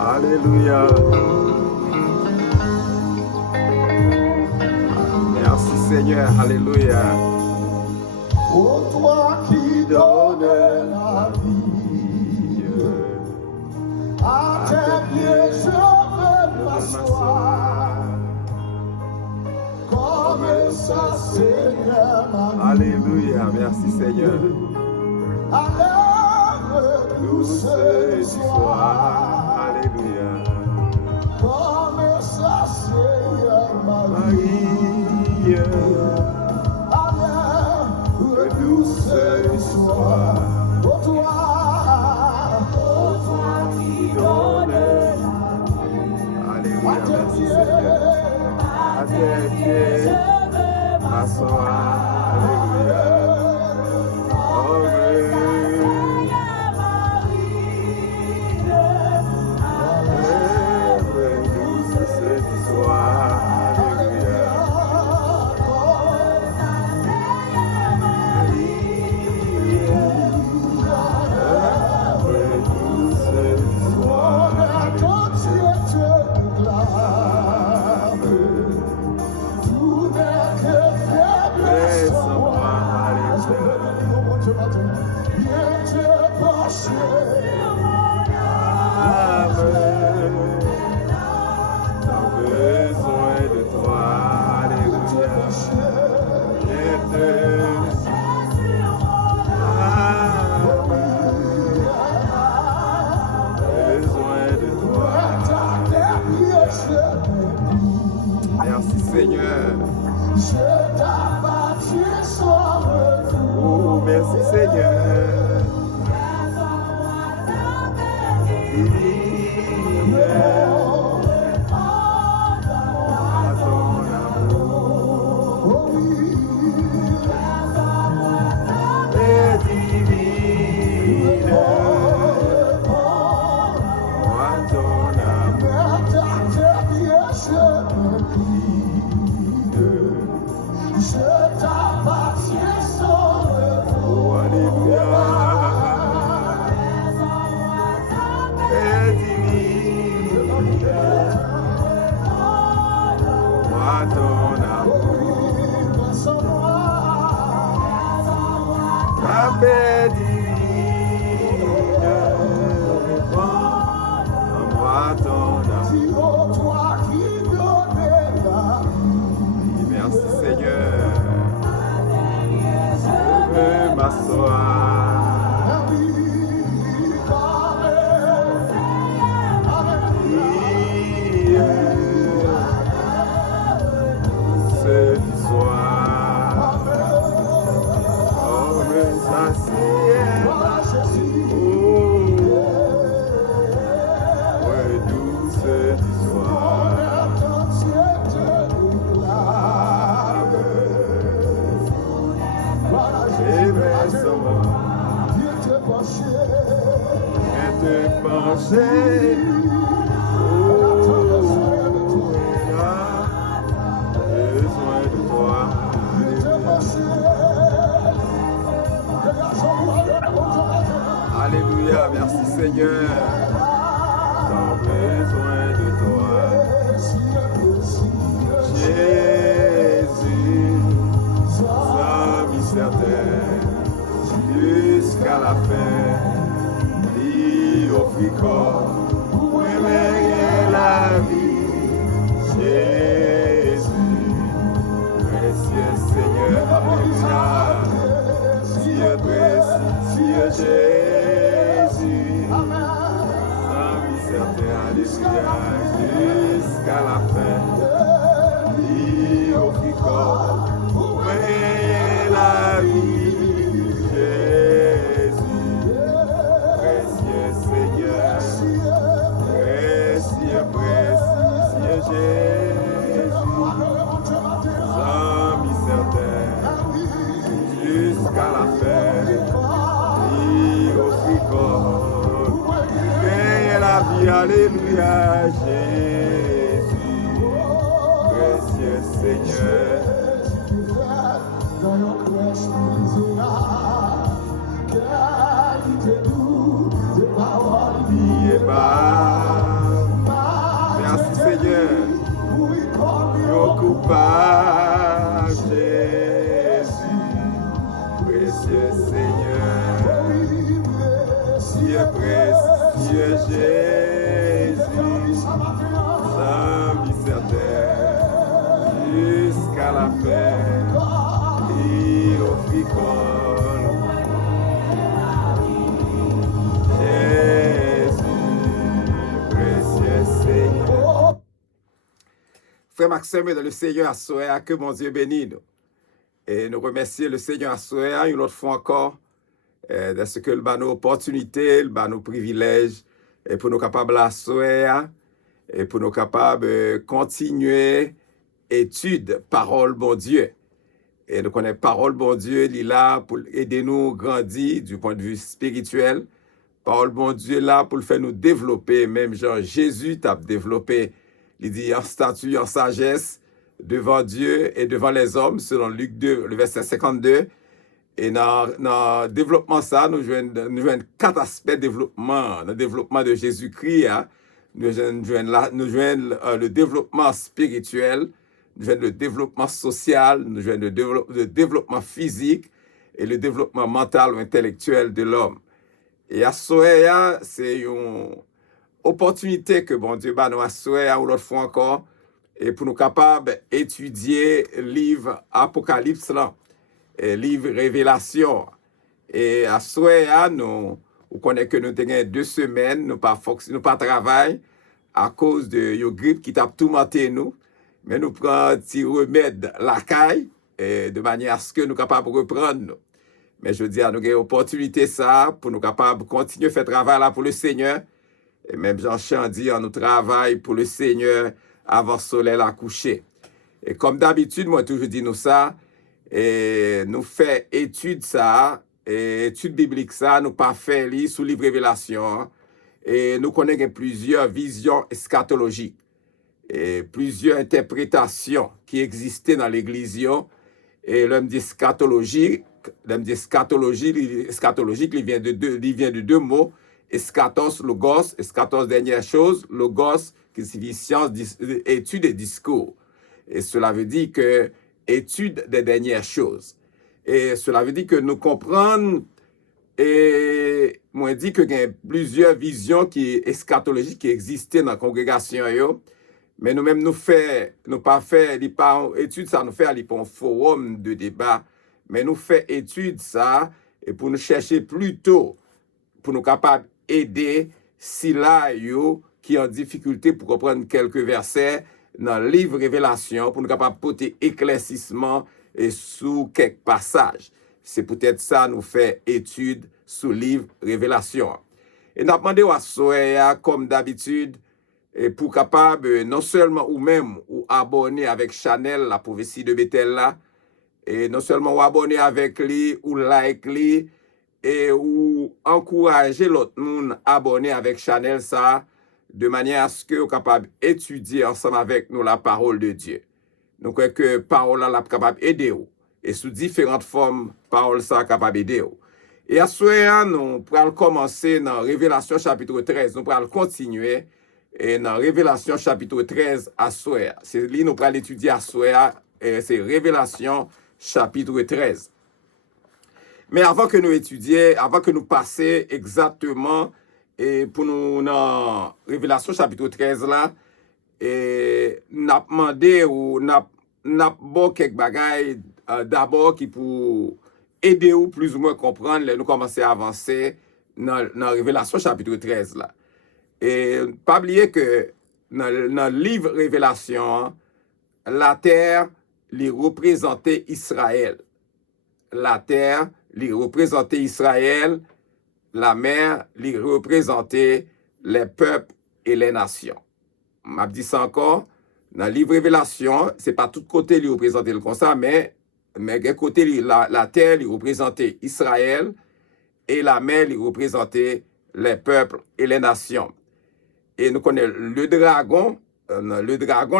Alléluia. Merci Seigneur. Alléluia. Ô toi qui donnes la vie, à tes pieds je veux m'asseoir, comme ça Seigneur ma vie. Alléluia. Merci Seigneur. À l'heure douce du soir, Alléluia. comme ça Seigneur ma vie. Marie. À l'heure douce du soir, ô toi qui donnes la vie, Alléluia. à tes Merci pieds, Seigneur. À tes pieds. M'asseoir. Alléluia. Merci Seigneur. Oh, merci Seigneur. Merci Seigneur. Je veux m'asseoir. Ce soir, oh, me s'assied. Oh, douce du soir. Te pencher, besoin de toi. Alléluia, merci Seigneur. J'ai besoin de toi. Jésus, sans mystère, jusqu'à la fin. Offre pour éveiller la vie, Jésus, précieux Seigneur, alléluia, Dieu précieux Jésus, sans mystère, alléluia, jusqu'à la fin, offre pour éveiller la vie. Jésus, amis certains, jusqu'à la fin, et au fricot, gagne la vie, alléluia, Jésus, précieux Seigneur. frère Maxime et dans le Seigneur à Soya, que mon Dieu bénisse nous. Et nous remercions le Seigneur à Soya une autre fois encore de ce que nous avons opportunités, nos privilèges, et pour nous capables à Soya, et pour nous capables de continuer étude, parole bon Dieu. Et nous connaissons parole bon Dieu, il est là pour aider nous à grandir du point de vue spirituel. Parole bon Dieu là pour le faire nous développer, même Jean Jésus t'a développé, il dit en statut, en sagesse, devant Dieu et devant les hommes, selon Luc 2, le verset 52. Et dans le développement ça, nous jouons 4 aspects de développement, le développement de Jésus-Christ. Hein. Nous jouons le développement spirituel, nous jouons le développement social, nous jouons le développement physique et le développement mental ou intellectuel de l'homme. Et à Soya, c'est une opportunité que bon Dieu nous a Soya ou l'autre fois encore, et pour nous capables d'étudier le livre Apocalypse, là, et livre Révélation. Et à Soya, nous connaissons que nous avons 2 semaines, nous pas travail à cause de la grippe qui t'a tourmenté nous, mais nous prenons un petit remède la caille, de manière à ce que nous sommes capables de reprendre nous. Mais je dis à nous avons l'opportunité ça pour nous capables de continuer à faire travail là pour le Seigneur. Et même Jean-Chan dit, nous travaillons pour le Seigneur avant le soleil à coucher. Et comme d'habitude, moi toujours dis nous ça, et nous faisons étude ça, et étude biblique ça, nous pas fait lire sous livre Révélation. Et nous connaissons plusieurs visions eschatologiques et plusieurs interprétations qui existaient dans l'Église. Et l'homme dit eschatologique, il vient de 2 mots, eschatos, logos, eschatos, dernière chose, logos, qui signifie science, étude et discours. Et cela veut dire que étude des dernières choses. Et cela veut dire que nous comprenons, et moi dit que il y a plusieurs visions eschatologiques qui existaient dans la congrégation, mais nous-mêmes nous pas fait étude ça, nous fait un forum de débat, mais nous fait étude ça, et pour nous chercher plutôt, pour nous capables d'aider si là, qui ont difficulté pour comprendre quelques versets dans le livre Révélation, pour nous capables de porter éclaircissement et sous quelques passages. C'est peut-être ça nous fait étude sous le livre Révélation. Et nous demandé à Soya, comme d'habitude, et pour capable non seulement ou même ou abonner avec Chanel, la prophétie de Bethel là, et non seulement ou abonner avec lui ou like lui, et ou encourager l'autre monde à abonner avec Chanel ça, de manière à ce que vous capable d'étudier ensemble avec nous la parole de Dieu. Nous croyons que parole là capable d'aider vous. Et sous différentes formes, parole ça capable d'aider vous. Et à ce moment, nous pourrons commencer dans Révélation chapitre 13. Nous pourrons continuer et dans Révélation chapitre 13 à Soya. C'est là nous pourrons l'étudier à Soya. C'est Révélation chapitre 13. Mais avant que nous étudions, avant que nous passions exactement et pour nous dans Révélation chapitre 13 là, et n'a demandé ou n'a bon quelques bagailles d'abord qui pour aider ou plus ou moins comprendre, nous commencer à avancer dans Révélation chapitre 13 là. Et pas oublier que dans le livre Révélation, la terre les représentait Israël. La terre les représentait Israël, la mer les représentait les peuples et les nations. M'a dit ça encore, dans le livre Révélation, c'est pas tout côté les représentait comme ça, mais côté la terre les représentait Israël et la mer les représentait les peuples et les nations. Et nous connaissons le dragon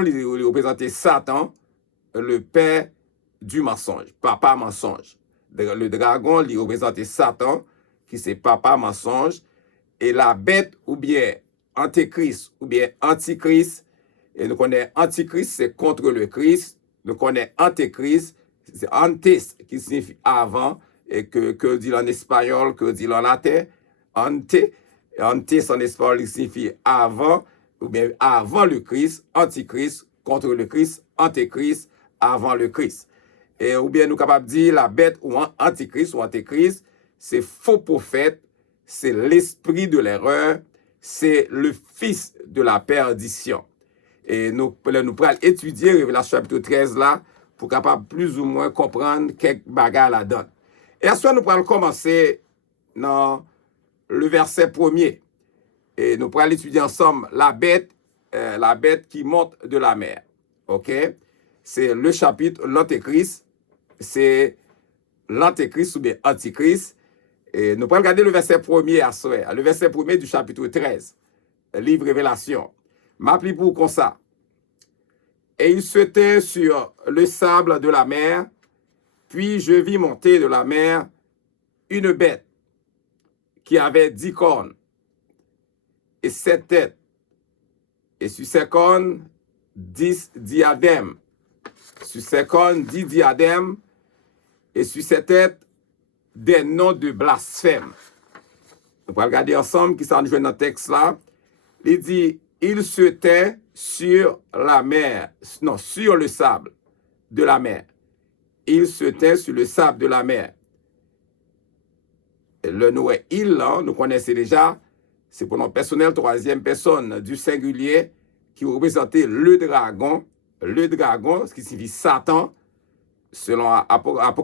les représentait Satan, le père du mensonge, papa mensonge. Le dragon lui représentait Satan, qui c'est papa mensonge, et la bête ou bien antéchrist ou bien antichrist, et nous connaissons antichrist, c'est contre le Christ, nous connaissons antéchrist, c'est antes qui signifie avant, et que dit en espagnol, que dit en latin, antes en espagnol signifie avant, ou bien avant le Christ, antichrist, contre le Christ, antéchrist, avant le Christ. Et ou bien nous capables de dire la bête ou antéchrist, c'est faux prophète, c'est l'esprit de l'erreur, c'est le fils de la perdition. Et nous pourrons étudier Révélation chapitre 13 là, pour capable plus ou moins comprendre quelques bagages là-dedans. Et à ce nous pourrons commencer dans le verset 1er. Et nous pourrons étudier ensemble la bête qui monte de la mer. OK? C'est le chapitre, l'Antéchrist. C'est l'Antéchrist ou bien Antichrist. Et nous pourrons regarder le verset 1er à soir, le verset 1er du chapitre 13, livre Révélation. M'appli pour comme ça. Et il se tint sur le sable de la mer, puis je vis monter de la mer une bête qui avait 10 cornes et 7 têtes, et sur ses cornes 10 diadèmes, sur ses cornes 10 diadèmes, et sur ses têtes des noms de blasphème. On va regarder ensemble qui s'en joue dans le texte là. Il dit, il se tait sur la mer, non, sur le sable de la mer. Il se tait sur le sable de la mer. Et le nom est il, là, nous connaissons déjà, c'est pour notre personnel troisième personne du singulier qui représentait le dragon, ce qui signifie Satan, selon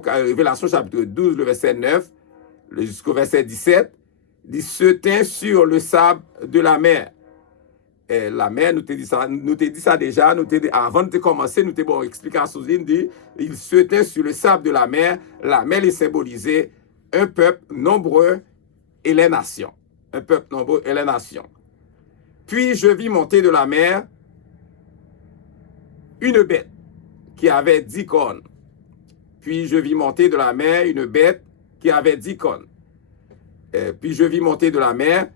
Révélation chapitre 12, le verset 9, jusqu'au verset 17, il se tint sur le sable de la mer. Et la mer, nous t'ai dit ça déjà, avant de commencer, nous t'ai bon explication, dit, il se tint sur le sable de la mer est symbolisée un peuple nombreux et les nations. Un peuple nombreux et les nations. Puis je vis monter de la mer une bête qui avait 10 cornes. Puis je vis monter de la mer une bête qui avait 10 cornes. Puis je vis monter de la mer,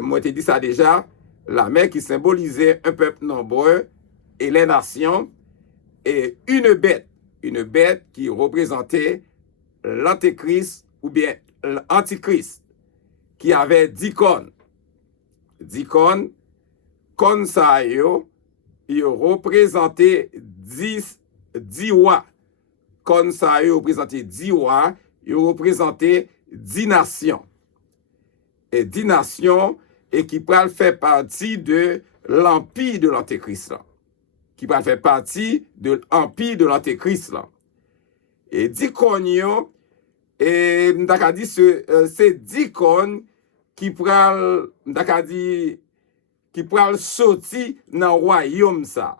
moi t'ai dit ça déjà, la mer qui symbolisait un peuple nombreux et les nations, et une bête qui représentait l'Antéchrist ou bien l'Antichrist, qui avait 10 cornes. 10 cornes, cornes ça il représentait 10 rois. Cornes ça représentait 10 rois, il représentait 10 nations. Et 10 nations, et qui pourraient faire partie de l'empire de l'Antéchrist. Qui pourraient faire partie de l'empire de l'Antéchrist. Et 10 cornes, et m'daka dit c'est 10 cornes qui pourraient sortir dans le royaume ça.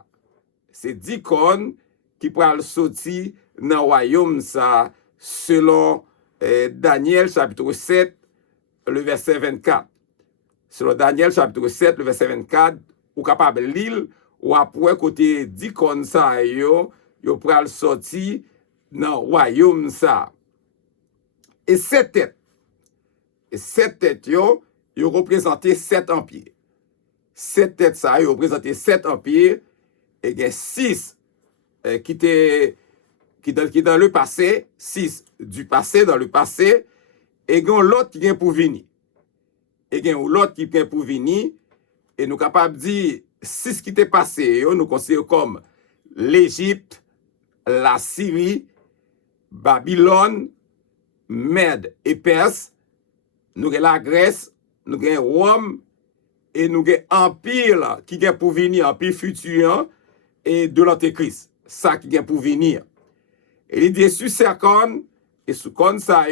C'est 10 cornes qui pourraient sortir dans le royaume ça, selon Daniel chapitre 7, le verset 24. Selon Daniel chapitre 7, le verset 24, ou capable lire, ou après côté 10 cornes ça, yo pourraient sortir dans le royaume ça. Et 7 têtes. Et 7 têtes, yo représentent 7 empires. 7 têtes, ça, yo représentent 7 empires. Et il y a 6 qui dans le passé, 6 du passé dans le passé, et il y a l'autre qui vient pour venir. Et il y a l'autre qui vient pour venir, et nous sommes capables de dire 6 qui étaient passés, nous considérons comme l'Égypte, la Syrie, Babylone, Mède et Perse, nous avons la Grèce, nous avons Rome, et nous avons Empire qui vient pour venir, Empire futur, et de l'Antéchrist, ça qui vient pour venir. Et il dit sur ces cornes, et sous cornes ça,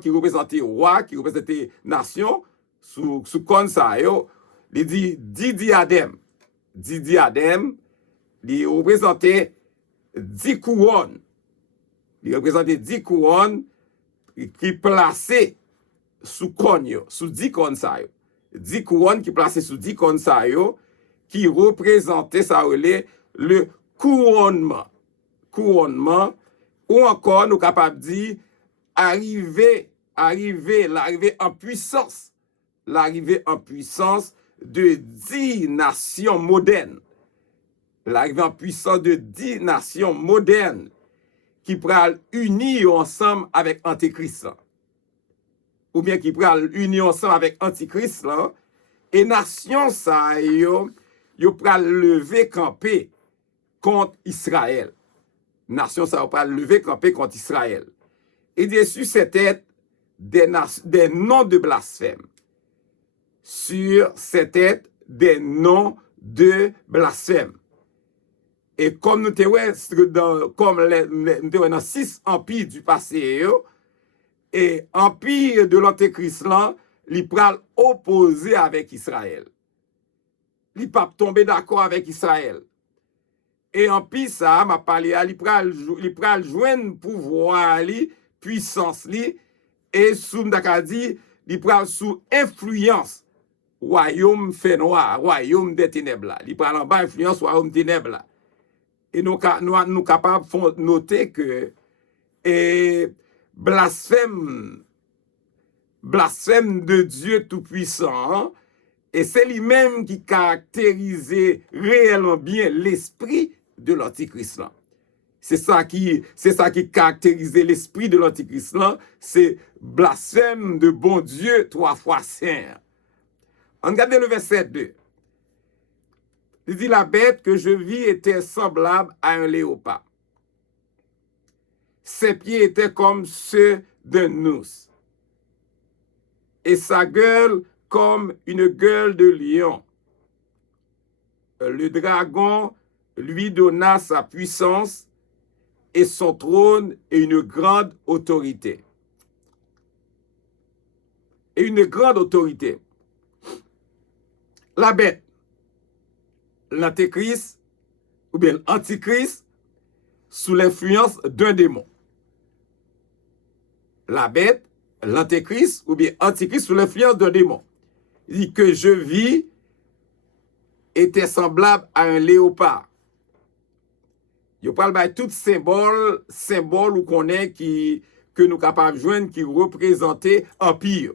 qui représentait roi, qui représentait nation, sous cornes ça, il dit 10 diadèmes. 10 diadèmes, il représentait 10 couronnes. Il représentait 10 couronnes qui plaçaient sous cornes, sous 10 cornes ça. 10 couronnes qui plaçaient sous 10 cornes ça, qui représentaient ça, le couronnement. Couronnement, ou encore nous capables de dire l'arrivée en puissance. L'arrivée en puissance de 10 nations modernes. L'arrivée en puissance de 10 nations modernes qui pourraient unir ensemble avec Antéchrist. Ou bien qui pourraient unir ensemble avec Antichrist. Et nations, ça, yo pourraient lever camper contre Israël. Nation, ça va lever camper contre Israël. Et dessus cette tête des noms de blasphème. Sur cette tête des noms de blasphème. Et comme nous sommes dans 6 empires du passé, et empire de l'Antéchrist là, il pral opposé avec Israël. Il pas tomber d'accord avec Israël. Et empire ça, m'a parlé, il pral joindre pouvoir li, puissance li, et sous m'dakadi, il pral sous influence royaume fait noir, royaume des ténèbres là. Il pral en bas influence royaume ténèbres là. Et nous capables de noter que blasphème de Dieu Tout-Puissant, et c'est lui-même qui caractérisait réellement bien l'esprit de l'Antichrist. C'est ça qui caractérisait l'esprit de l'Antichrist, c'est blasphème de bon Dieu 3 fois saint. Regardez le verset 2. Il dit, la bête que je vis était semblable à un léopard. Ses pieds étaient comme ceux d'un nous, et sa gueule comme une gueule de lion. Le dragon lui donna sa puissance et son trône et une grande autorité. Et une grande autorité. La bête, l'antéchrist, ou bien l'antichrist, sous l'influence d'un démon. La bête, l'antéchrist, ou bien antichrist sous l'influence d'un démon. Il dit que je vis était semblable à un léopard. Il parle de tout symbole ou qu'on est que nous capables de joindre qui représentait empire.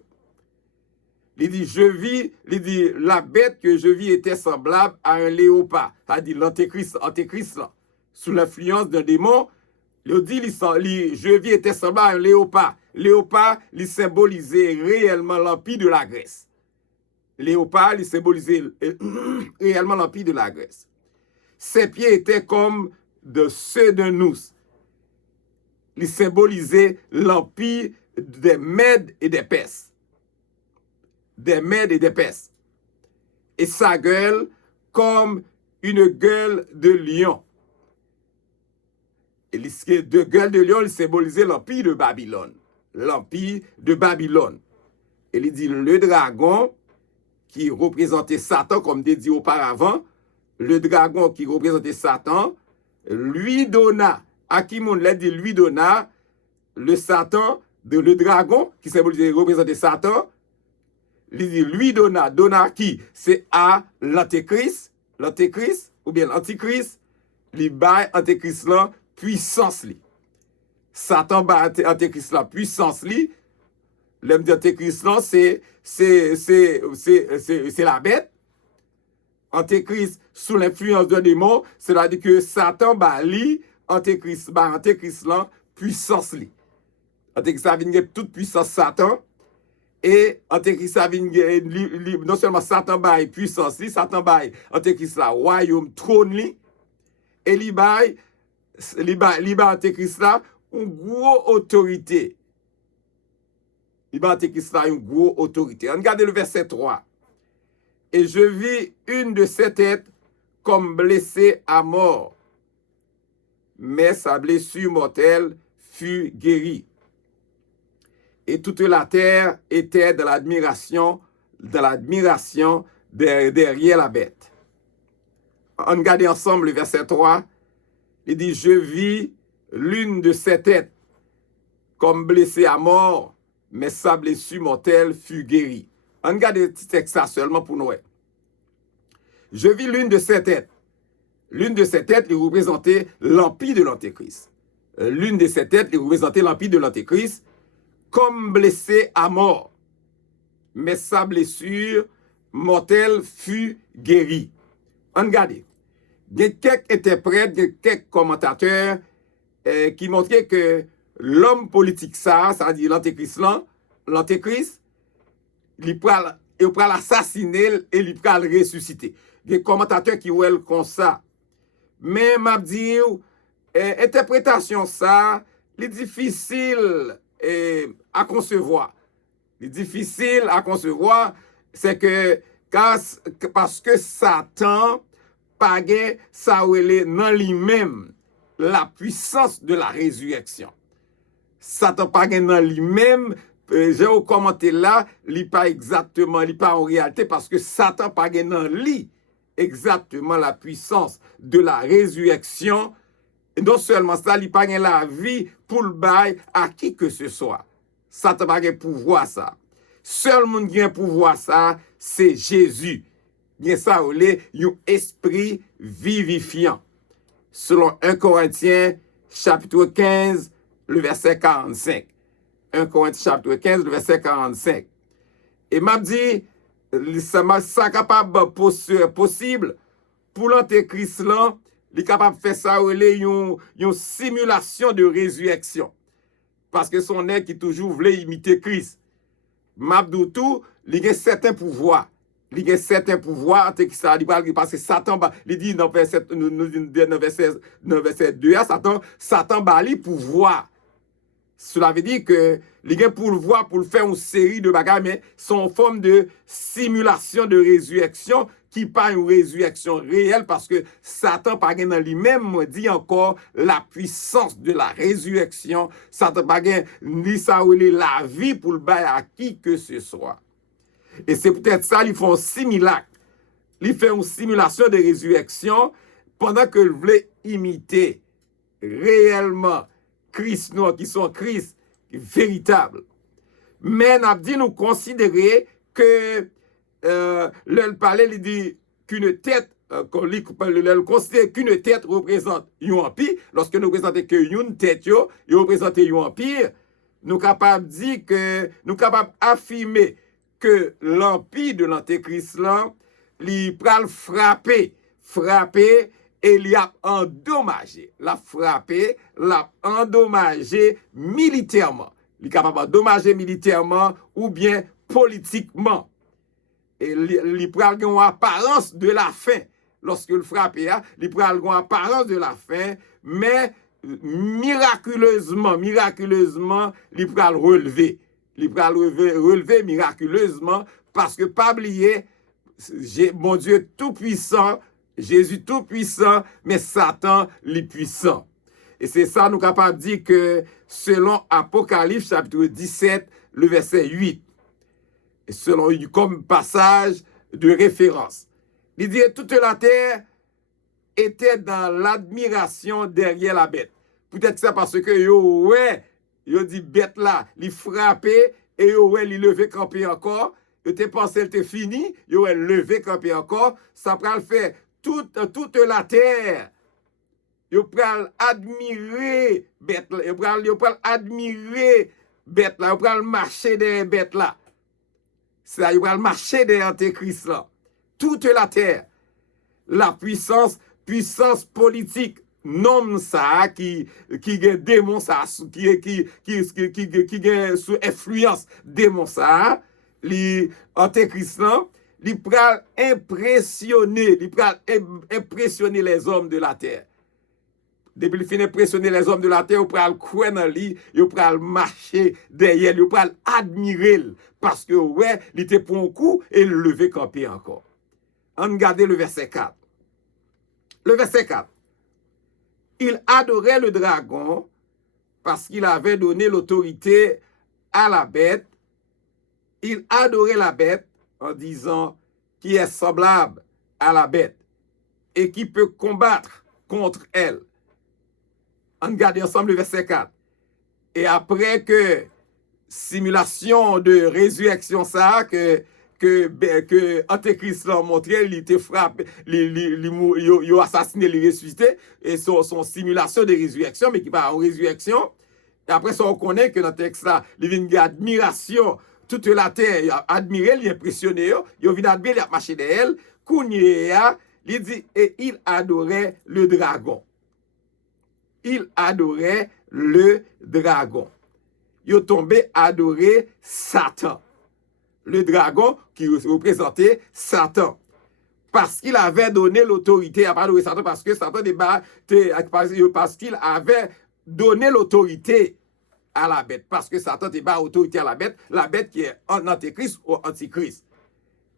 Il dit, la bête que je vis était semblable à un léopard. C'est-à-dire l'antéchrist là, sous l'influence d'un démon. Il dit, je vis était semblable à un léopard. Léopard, il symbolisait réellement l'empire de la Grèce. Léopard, il symbolisait réellement l'empire de la Grèce. Ses pieds étaient comme de ceux d'un nous. Il symbolisait l'empire des Mèdes et des Perses. Des Mèdes et des Perses. Et sa gueule comme une gueule de lion. Et de gueule de lion, il symbolisait l'empire de Babylone. L'empire de Babylone. Et il dit le dragon qui représentait Satan, comme dit auparavant, le dragon qui représentait Satan, lui donna, à qui mon l'a dit, lui donna le Satan, le dragon qui symbolisait représentait Satan, lui donna à qui? C'est à l'antéchrist, ou bien l'antichrist, lui baille antéchrist là, puissance li. Satan baille antéchrist là, puissance li. L'homme d'antéchrist là, c'est la bête. Antéchrist sous l'influence d'un démon, c'est-à-dire que Satan baille antéchrist là, puissance li. Antéchrist a venu toute puissance Satan. Et Antéchrist a venu, non seulement Satan baille puissance li, Satan baille Antéchrist la royaume trône li, et li baille Antéchrist la une grosse autorité. Li baille Antéchrist la une grosse autorité. Regardez le verset 3. Et je vis une de ses têtes comme blessée à mort, mais sa blessure mortelle fut guérie. Et toute la terre était dans l'admiration derrière la bête. On regarde ensemble le verset 3. Il dit, je vis l'une de ses têtes comme blessée à mort, mais sa blessure mortelle fut guérie. On regarde le petit texte ça seulement pour nous. Je vis l'une de ses têtes. L'une de ses têtes, il représentait l'empire de l'Antéchrist. L'une de ses têtes, il représentait l'empire de l'Antéchrist comme blessé à mort. Mais sa blessure mortelle fut guérie. Regardez. Il y a quelques interprètes, quelques commentateurs qui montraient que l'homme politique ça, c'est-à-dire l'Antéchrist, il pourra l'assassiner et il pourra le ressusciter. Il y a des commentateurs qui voient comme ça. Mais m'a dit, interprétation ça, c'est difficile à concevoir. C'est difficile à concevoir, c'est que Parce que Satan pa gen sa wele nan lui-même la puissance de la résurrection. Satan pa gen nan lui-même, j'ai commenté là, li pas exactement, li pas en réalité, parce que Satan pa gen nan li exactement la puissance de la résurrection. Et non seulement ça, li pa gen la vie pour le bail à qui que ce soit. Satan pa gen pouvoir ça. Seul monde qui a pouvoir ça, c'est Jésus. Bien ça, un esprit vivifiant. Selon 1 Corinthiens, chapitre 15, le verset 45. 1 Corinthiens, chapitre 15, le verset 45. Et m'a dit, ça capable possible pour l'antéchrist là, il est capable de faire ça, une simulation de résurrection. Parce que son nez qui toujours voulait imiter Christ. Mabdou tout, il a certains pouvoirs. Il y a certains pouvoirs parce que Satan, il dit dans verset 2, Satan bali pouvoir. Cela veut dire que il y a pouvoir pour faire une série de bagages, mais sont en forme de simulation de résurrection qui pas une résurrection réelle parce que Satan pas dans lui-même dit encore la puissance de la résurrection. Satan pas ni ça la vie pour le bail à qui que ce soit. Et c'est peut-être ça, ils font un simulacre. Ils font une simulation de résurrection pendant qu'ils voulaient imiter réellement Christ, nous, qui sont Christ véritable. Mais nous dit nous considérer que le palais il dit qu'une tête, le considère qu'une tête représente un empire. Lorsque nous représentons qu'une tête, il représente un empire. Nous sommes capables de dire que nous sommes capables d'affirmer que l'empire de l'antéchrist là, il pral frapper et il a endommagé. La frappé, l'a endommagé militairement. Il est capable d'endommager militairement ou bien politiquement. Et il pral une apparence de la fin. Lorsque le frappe, il pral une apparence de la fin, mais miraculeusement, il pral relever. Il va relever miraculeusement parce que pas oublier, mon Dieu tout-puissant, Jésus tout-puissant, mais Satan puissant. Et c'est ça nous capables de dire que selon Apocalypse chapitre 17, le verset 8, et selon comme passage de référence, il dit toute la terre était dans l'admiration derrière la bête. Peut-être ça parce que yo dit bête là, il frappé et yo il levé campé encore. Yo te pensé elle te fini, yo levé campé encore, ça pral faire toute la terre. Yo pral admirer bête là, yo pral admirer bête là, yo pral marcher des bêtes là. Ça yo pral marcher des antéchrist là. Toute la terre. La puissance politique nomme ça qui gen démon ça qui gen sous influence démon ça li antéchrist li pral impressionner les hommes de la terre. Depuis il fin impressionner les hommes de la terre, il pral croire dans lui, il pral marcher derrière, il pral admirer parce que il était pour un coup et le lever camper encore. On regarde le verset 4. Le verset 4. Il adorait le dragon parce qu'il avait donné l'autorité à la bête. Il adorait la bête en disant qui est semblable à la bête et qui peut combattre contre elle. On regarde ensemble le verset 4. Et après que simulation de résurrection ça que Antéchrist l'a montré, il était frappé, il a assassiné, il ressuscité, et son simulation de résurrection, mais qui va en résurrection. Et après ça, on connaît que dans le texte là, il y a une admiration, toute la terre, il a admiré, il a impressionné, il a vu admirer, il a marché derrière elle, il dit, et il adorait le dragon. Il adorait le dragon. Il est tombé adorer Satan. Le dragon qui représentait Satan. Parce qu'il avait donné l'autorité à adorer Satan, parce que Satan parce qu'il avait donné l'autorité à la bête. Parce que Satan n'a pas l'autorité à la bête qui est en antéchrist ou antichrist.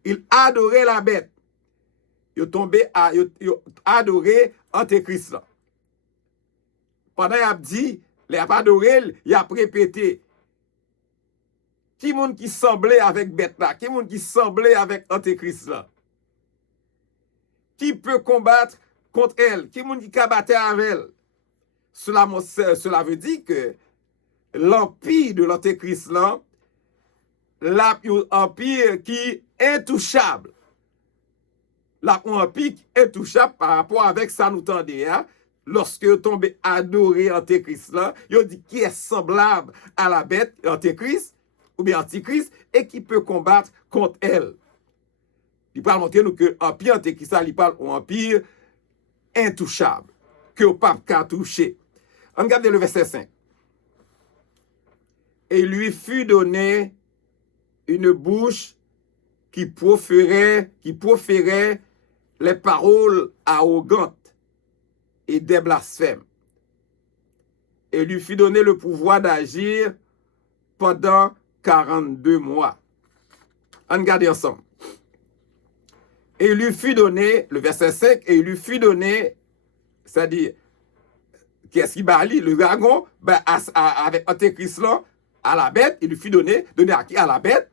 il adorait la bête. Il tombé à adorer Antéchrist là. Pendant il a dit, il a adoré, il a répété. Qui monde qui semblait avec bête là? Qui monde qui semblait avec Antéchrist là? Qui peut combattre contre elle? Qui monde qui combattait avec elle? Cela veut dire que l'empire de l'Antéchrist là, l'empire qui est intouchable. L'empire intouchable par rapport avec ça nous tendait, hein? Lorsque vous tombez adoré Antéchrist là, il dit qui est semblable à la bête Antéchrist ou bien Antichrist et qui peut combattre contre elle. Il parle montrer nous que l'empire Antéchrist il parle un empire intouchable que le pape n'a touché. On regarde le verset 5. Et lui fut donné une bouche qui proférait les paroles arrogantes et des blasphèmes. Et lui fut donné le pouvoir d'agir pendant 42 mois. On regarde ensemble. Et il lui fut donné, le verset 5, et il lui fut donné, c'est-à-dire, qu'est-ce qui va aller? Le dragon, ben, avec Antéchrist là, à la bête, il lui fut donné à qui? À la bête,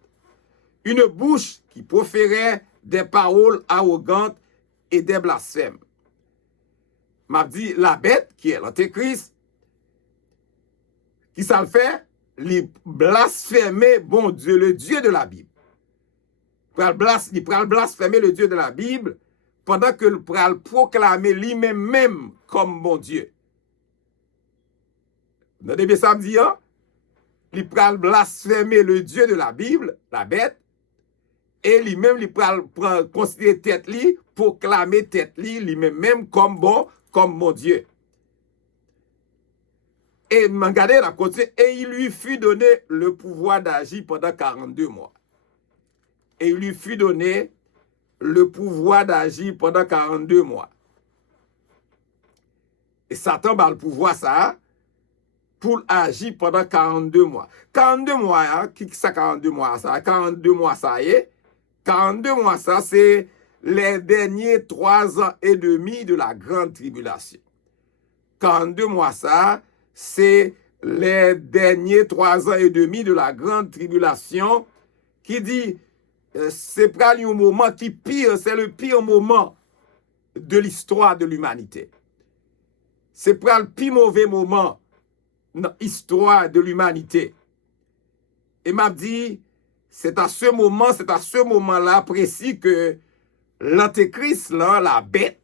une bouche qui proférait des paroles arrogantes et des blasphèmes. M'a dit la bête, qui est l'Antéchrist, qui ça le fait? Il blasphémer bon Dieu, le Dieu de la Bible. Il pral blasphémer le Dieu de la Bible pendant que il pral proclamer lui-même comme bon Dieu. Vous avez bien ça me dit, hein? Il pral blasphémer le Dieu de la Bible, la bête, et lui-même, il pral considérer tête li, proclamer tête li, lui-même comme bon Dieu. Et regardez la continue, et il lui fut donné le pouvoir d'agir pendant 42 mois. Et il lui fut donné le pouvoir d'agir pendant 42 mois. Et Satan a le pouvoir ça pour agir pendant 42 mois. 42 mois, hein, qui ça 42 mois ça? 42 mois ça y est. 42 mois ça, c'est les derniers 3 ans et demi de la grande tribulation. 42 mois ça, c'est les derniers 3 ans et demi de la grande tribulation qui dit c'est pas un moment qui pire, c'est le pire moment de l'histoire de l'humanité. C'est pas le pire mauvais moment dans l'histoire de l'humanité. Et m'a dit, c'est à ce moment-là précis que l'Antéchrist, là, la bête,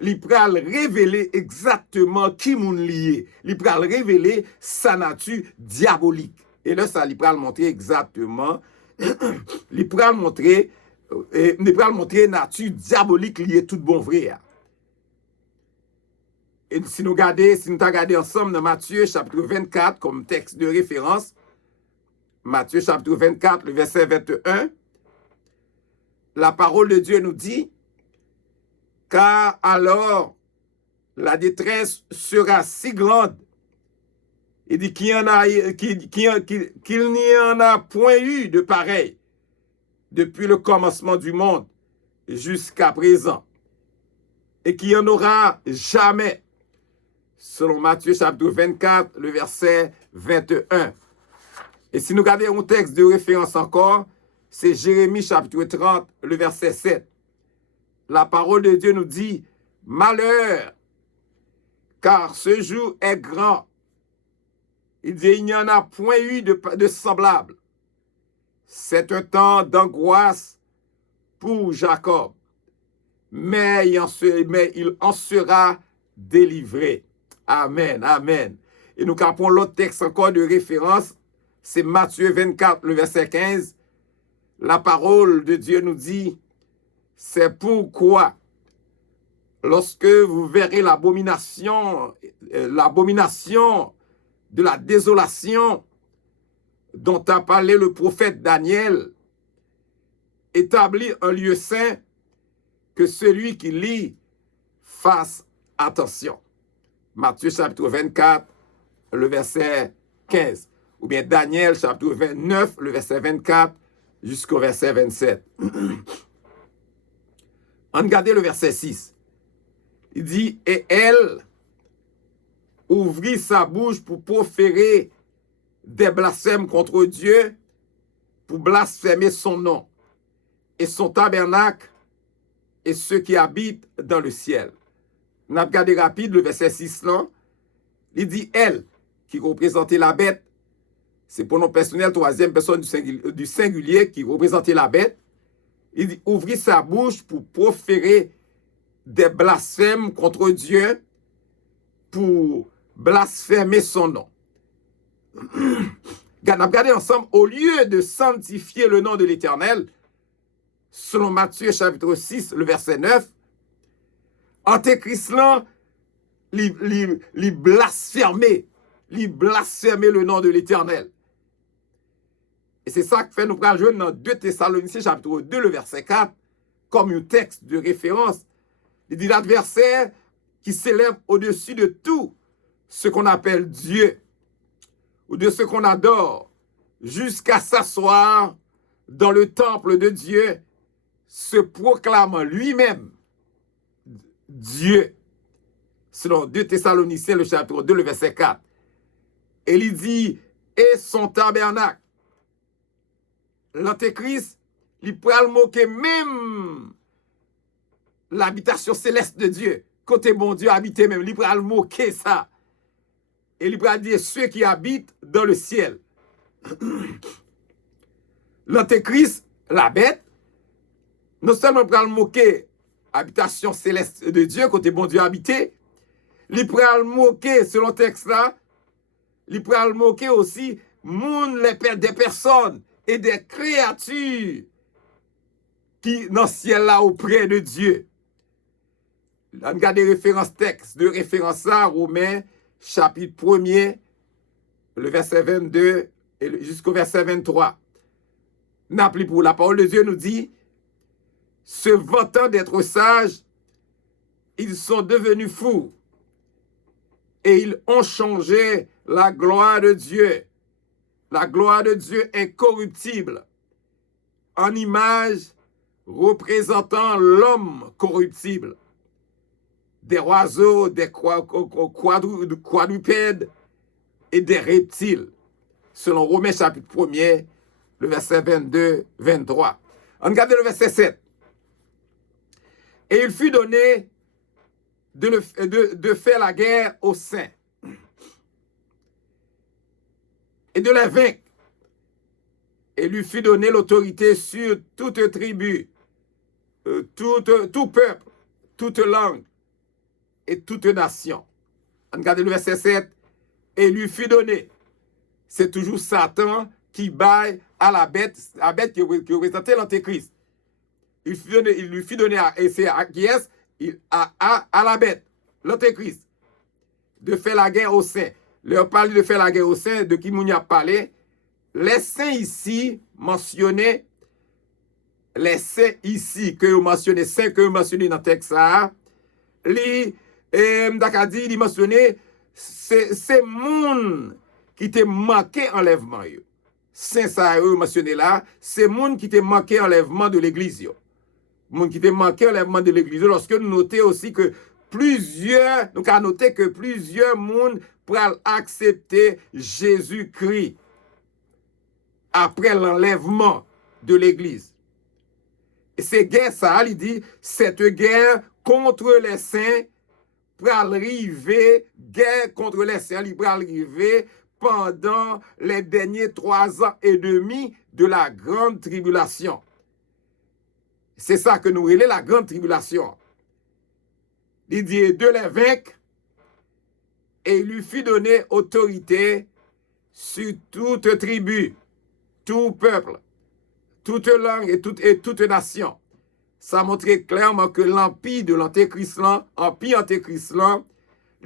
il pral révéler exactement qui moun lié. Il pral révéler sa nature diabolique. Et là, ça, il pral montrer exactement il pral montrer nature diabolique liée tout bon vrai. Et si nous regardons ensemble dans Matthieu chapitre 24 comme texte de référence, Matthieu chapitre 24, le verset 21, la parole de Dieu nous dit, car alors la détresse sera si grande, il dit qu'il n'y en a point eu de pareil depuis le commencement du monde jusqu'à présent, et qu'il n'y en aura jamais, selon Matthieu chapitre 24, le verset 21. Et si nous regardons un texte de référence encore, c'est Jérémie chapitre 30, le verset 7. La parole de Dieu nous dit, malheur, car ce jour est grand. Il dit, il n'y en a point eu de semblable. C'est un temps d'angoisse pour Jacob, mais il en sera délivré. Amen, amen. Et nous capons l'autre texte encore de référence, c'est Matthieu 24, le verset 15. La parole de Dieu nous dit, c'est pourquoi, lorsque vous verrez l'abomination de la désolation dont a parlé le prophète Daniel, établir un lieu saint, que celui qui lit fasse attention. Matthieu chapitre 24, le verset 15. Ou bien Daniel chapitre 29, le verset 24 jusqu'au verset 27. On regarde le verset 6. Il dit, et elle ouvrit sa bouche pour proférer des blasphèmes contre Dieu, pour blasphémer son nom, et son tabernacle, et ceux qui habitent dans le ciel. On a regardé rapide le verset 6 là. Il dit, elle, qui représentait la bête, c'est pronom personnel, troisième personne du singulier, qui représentait la bête. Il dit, ouvrit sa bouche pour proférer des blasphèmes contre Dieu, pour blasphémer son nom. On a regardé ensemble, au lieu de sanctifier le nom de l'Éternel, selon Matthieu chapitre 6, le verset 9, Antéchrist là, il blasphémait le nom de l'Éternel. Et c'est ça que fait nous prenons jouer dans 2 Thessaloniciens chapitre 2, le verset 4, comme un texte de référence. Il dit l'adversaire qui s'élève au-dessus de tout ce qu'on appelle Dieu, ou de ce qu'on adore, jusqu'à s'asseoir dans le temple de Dieu, se proclamant lui-même Dieu, selon 2 Thessaloniciens, le chapitre 2, le verset 4. Et il dit, et son tabernacle. L'Antéchrist, il pourra le moquer même l'habitation céleste de Dieu. Côté bon Dieu habité même, il pourra le moquer ça. Et il pourra dire ceux qui habitent dans le ciel. L'Antéchrist, la bête, non seulement pourra le moquer habitation céleste de Dieu, côté bon Dieu habité, il pourra le moquer, selon le texte là, il pourra le moquer aussi des personnes et des créatures qui dans le ciel là auprès de Dieu. On regarde des références textes, de référence à Romains chapitre 1er, le verset 22 jusqu'au verset 23. N'appelez pour la parole de Dieu nous dit, se vantant d'être sages, ils sont devenus fous et ils ont changé la gloire de Dieu incorruptible, en image représentant l'homme corruptible, des oiseaux, des quadrupèdes et des reptiles, selon Romains chapitre 1er, le verset 22-23. On regarde le verset 7. Et il fut donné de faire la guerre aux saints et de les vaincre. Et lui fut donné l'autorité sur toute tribu, tout peuple, toute langue et toute nation. Regardez le verset 7. Et lui fut donné. C'est toujours Satan qui baille à la bête qui représentait l'Antéchrist. Il lui fut donné à la bête, l'Antéchrist, de faire la guerre aux saints. Leur parle de faire la guerre aux saints, de qui Mounia parlait. Les saints ici mentionnés, les saints ici que vous mentionnez, saints que vous mentionnez dans le texte, il mentionné, c'est moun qui te manqué enlèvement. Saint ça mentionné là, c'est moun qui te manqué enlèvement de l'église. Moun qui te manqué enlèvement de l'église. Lorsque nous notons aussi que nous avons noté que plusieurs moun pour accepter Jésus-Christ après l'enlèvement de l'église. Et c'est guerre ça, il dit, cette guerre contre les saints pour arriver, guerre contre les saints, il pour arriver pendant les derniers 3 ans et demi de la grande tribulation. C'est ça que nous relève la grande tribulation. Il dit de les vaincre et il lui fut donné autorité sur toute tribu, tout peuple, toute langue et toute nation. Ça montrait clairement que l'empire de l'Antéchrist,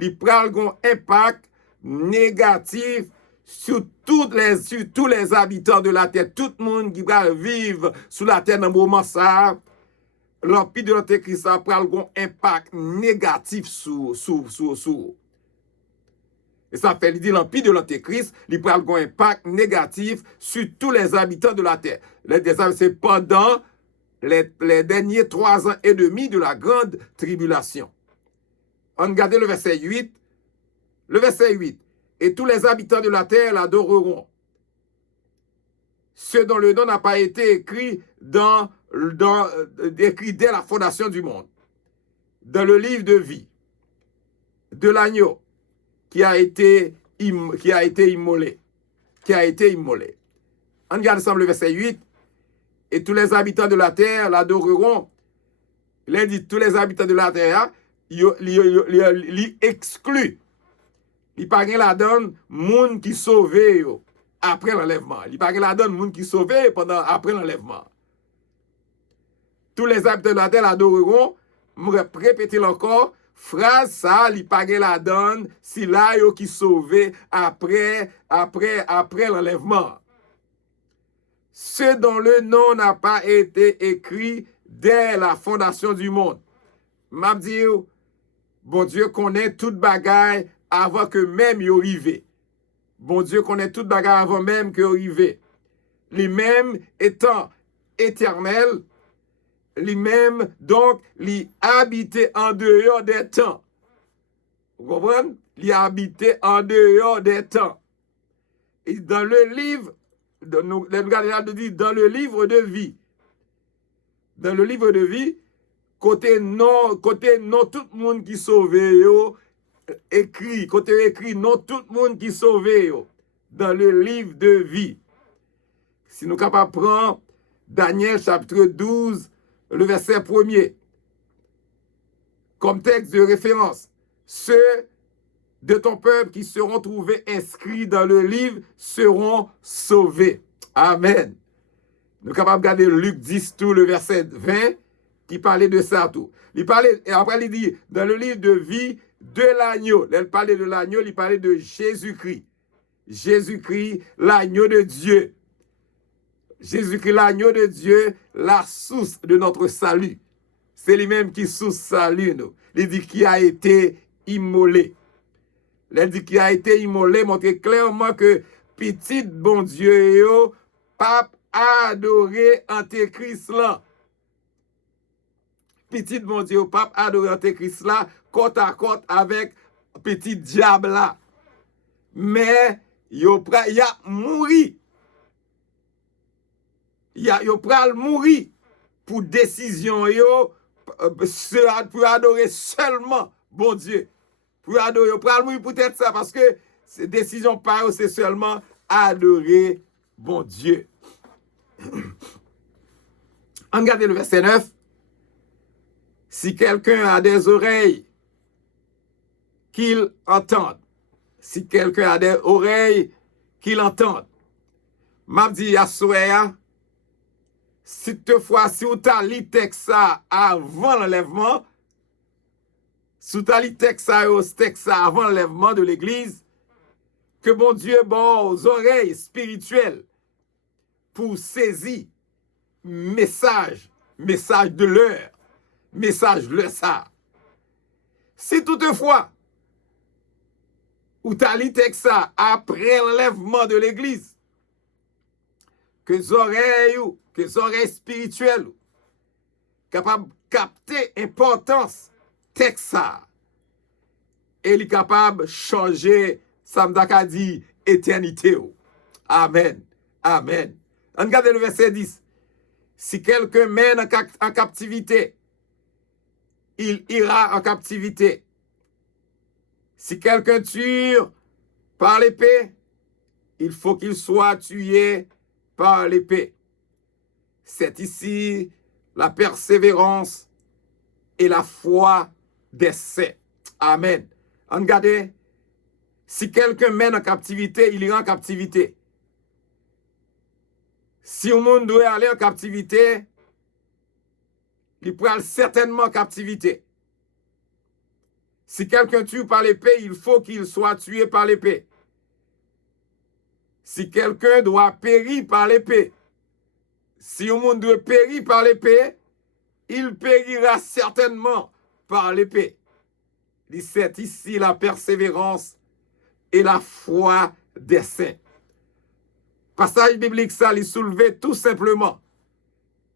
il prend un impact négatif sur tous les habitants de la terre. Tout le monde qui va vivre sous la terre dans le moment ça, l'empire de l'Antéchrist prend un impact négatif sur. Et ça fait, il dit, l'empire de l'Antéchrist, il prend un impact négatif sur tous les habitants de la terre. C'est pendant les derniers 3 ans et demi de la grande tribulation. On regarde le verset 8. Le verset 8. Et tous les habitants de la terre l'adoreront. Ce dont le nom n'a pas été écrit écrit dès la fondation du monde. Dans le livre de vie de l'agneau qui a été immolé. On regarde ensemble le verset 8. Et tous les habitants de la terre l'adoreront. Il dit tous les habitants de la terre, ils excluent. Il paraît la donne moun qui sauvé après l'enlèvement. Il paraît la donne moun qui sauvé après l'enlèvement. Tous les habitants de la terre l'adoreront. Je répéter encore. Phrase ça, il paraît la donne si là qui sauvé après l'enlèvement. Ce dont le nom n'a pas été écrit dès la fondation du monde. M'a dit, bon Dieu connaît toute bagaille avant que même y arrive. Bon Dieu connaît toute bagaille avant même que y arrive. Lui-même étant éternel, lui-même donc lui habité en dehors des temps. Vous comprenez? Il habité en dehors des temps. Et dans le livre dans le livre de vie. Dans le livre de vie, côté non tout le monde qui sauvé écrit, côté écrit non tout le monde qui sauvé dans le livre de vie. Si nous sommes capables de prendre Daniel chapitre 12, le verset 1er, comme texte de référence, ceux de ton peuple qui seront trouvés inscrits dans le livre seront sauvés. Amen. Nous sommes capables de regarder Luc 10, tout le verset 20, qui parlait de ça tout. Il parlait, et après il dit, dans le livre de vie de l'agneau, il parlait de l'agneau, il parlait de Jésus-Christ. Jésus-Christ, l'agneau de Dieu. Jésus-Christ, l'agneau de Dieu, la source de notre salut. C'est lui-même qui source salut, nous. Il dit qui a été immolé. Il dit qui a été immolé, montre clairement que petit bon Dieu, pape adoré Antéchrist là. Petit bon Dieu, pape adoré Antéchrist là, côte à côte avec petit diable là. Mais il a mouru. Il a mouru pour décision pour adorer seulement bon Dieu. Pour adorer, peut-être ça, parce que ces décisions par c'est seulement adorer bon Dieu. Regardez le verset 9. Si quelqu'un a des oreilles, qu'il entende. Si quelqu'un a des oreilles, qu'il entende. M'a dit à Souéa, si toutefois, si vous avez lu texte ça avant l'enlèvement, si vous avez lu texte ça avant l'enlèvement de l'Église, que bon Dieu bon aux oreilles spirituelles pour saisir message de l'heure, message de ça. Si toutefois, vous avez lu texte ça après l'enlèvement de l'Église, que les oreilles spirituelles capables de capter l'importance texte ça et les capables de changer samdaka dit éternité. Amen. Amen. Regardez le verset 10. Si quelqu'un mène en captivité, il ira en captivité. Si quelqu'un tue par l'épée, il faut qu'il soit tué par l'épée. C'est ici la persévérance et la foi des saints. Amen. Regardez, si quelqu'un mène en captivité, il ira en captivité. Si le monde doit aller en captivité, il pourra certainement en captivité. Si quelqu'un tue par l'épée, il faut qu'il soit tué par l'épée. Si quelqu'un doit périr par l'épée, si le monde doit périr par l'épée, il périra certainement par l'épée. C'est ici la persévérance et la foi des saints. Passage biblique ça, il soulevé tout simplement.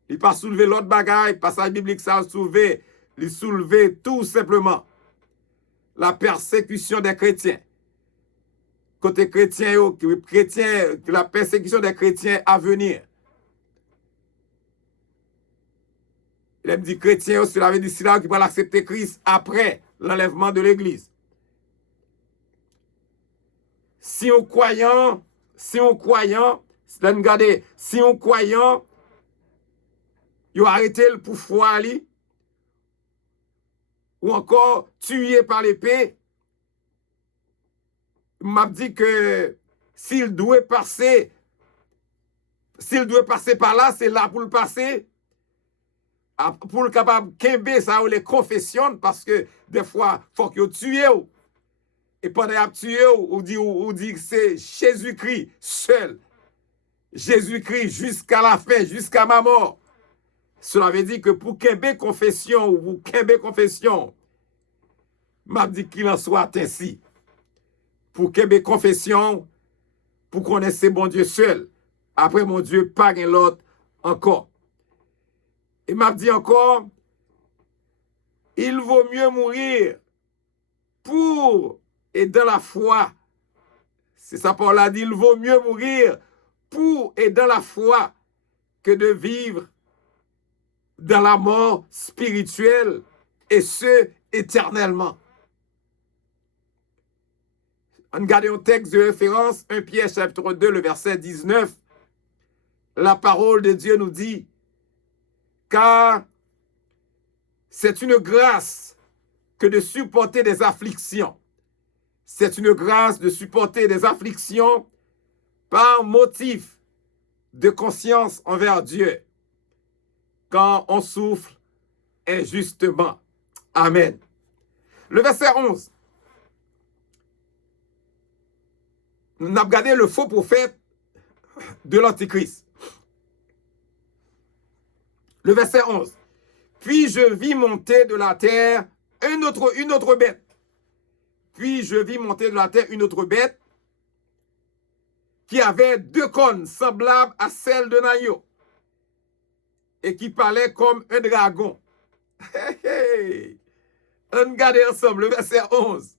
Il pas soulevé l'autre bagaille, passage biblique ça il soulevé tout simplement la persécution des chrétiens. Côté chrétien, la persécution des chrétiens à venir. Il a dit chrétien, cela veut dire cela qui va l'accepter Christ après l'enlèvement de l'Église. Si on croyant, regardez, si on croyant, il a arrêté le pour foi, ou encore tué par l'épée, m'a dit que s'il doit passer par là, c'est là pour le passer. Pour le capable kembe, ça ou les confessions, parce que des fois, il faut que tué. Et pendant qu'il a tué, on dit que c'est Jésus-Christ seul. Jésus-Christ jusqu'à la fin, jusqu'à ma mort. Cela veut dire que pour kembe confession, ou pour kembe confession, m'a dit qu'il en soit ainsi. Pour kembe confession, pour connaître c'est bon Dieu seul. Après, mon Dieu, pas l'autre encore. Et m'a dit encore, il vaut mieux mourir pour et dans la foi. C'est ça Paul a dit, il vaut mieux mourir pour et dans la foi que de vivre dans la mort spirituelle et ce, éternellement. On regarde un texte de référence, 1 Pierre chapitre 2, le verset 19. La parole de Dieu nous dit, car c'est une grâce que de supporter des afflictions. C'est une grâce de supporter des afflictions par motif de conscience envers Dieu quand on souffre injustement. Amen. Le verset 11. Nous avons regardé le faux prophète de l'Antichrist. Le verset 11. Puis je vis monter de la terre une autre bête. Puis je vis monter de la terre une autre bête qui avait 2 cornes semblables à celles d'un agneau et qui parlait comme un dragon. On regarde ensemble le verset 11.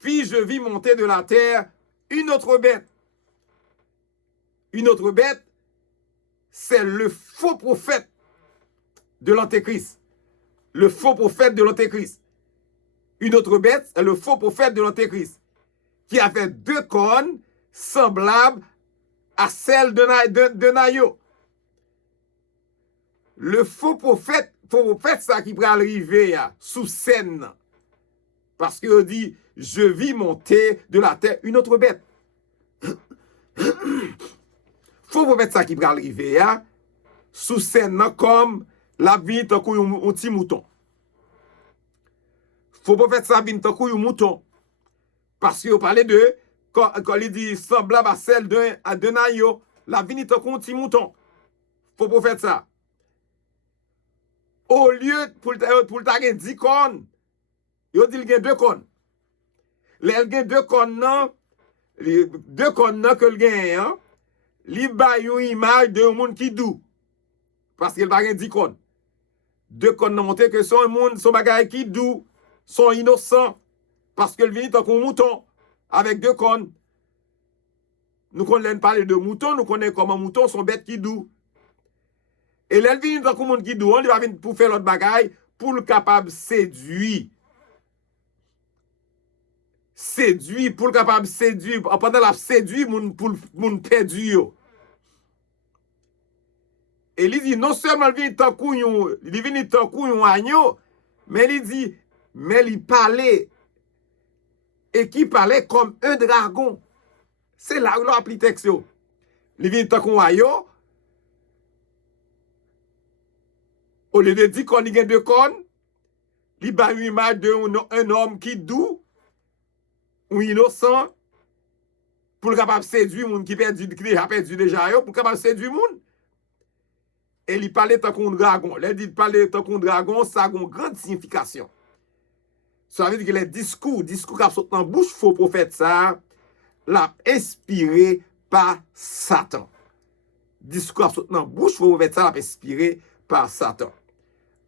Puis je vis monter de la terre une autre bête. Une autre bête, c'est le faux prophète de l'Antéchrist. Le faux prophète de l'Antéchrist. Une autre bête, c'est le faux prophète de l'Antéchrist, qui avait 2 cornes semblables à celles d'un agneau. Le faux prophète, ça qui va arriver sous scène. Parce qu'il dit, je vis monter de la terre une autre bête. Faux prophète, ça qui va arriver sous scène comme la vie d'un petit mouton. Faut pas faire ça bin takou un mouton. Parce qu'il parlait de, quand il dit semblable à celle d'un agneau, la vie takou un petit mouton. Faut pas faire ça. Au lieu pour le 10 cornes, il dit qu'il y a 2 cornes. Il y a 2 cornes, les 2 cornes que le gagne, il y a une image d'un monde qui doux. Parce qu'il n'y a pas 10 cornes. 2 cornes montrent que son monde, son bagage qui doux, sont innocents parce que le vient comme un mouton avec 2 cornes. Nous connaissons parler de mouton, nous connaissons comment mouton sont bêtes qui doux. Et là, il vient comme un monde qui doux, on va venir pour faire l'autre bagaille pour le capable séduire. Séduire, pour le capable séduire, pendant la séduire, pour le perdu. Et il dit, non seulement il vient tant qu'on agneau, mais il dit, mais il parlait, et qui parlait comme un dragon. C'est là où l'on applique texte. Il vient tant qu'on agneau, au lieu de dire qu'on y a 2 cornes, il a une image d'un homme qui doux, ou innocent, pour le capable séduire les gens qui a perdu déjà, pour le capable séduire les gens. Et il parlait tant qu'on dragon. Il dit parlait tant qu'on dragon, ça a une grande signification. Ça veut dire que les discours qui sortent dans la bouche faux prophète, ça, l'a inspiré par Satan. Discours qui sortent dans la bouche faux prophète, ça, l'a inspiré par Satan.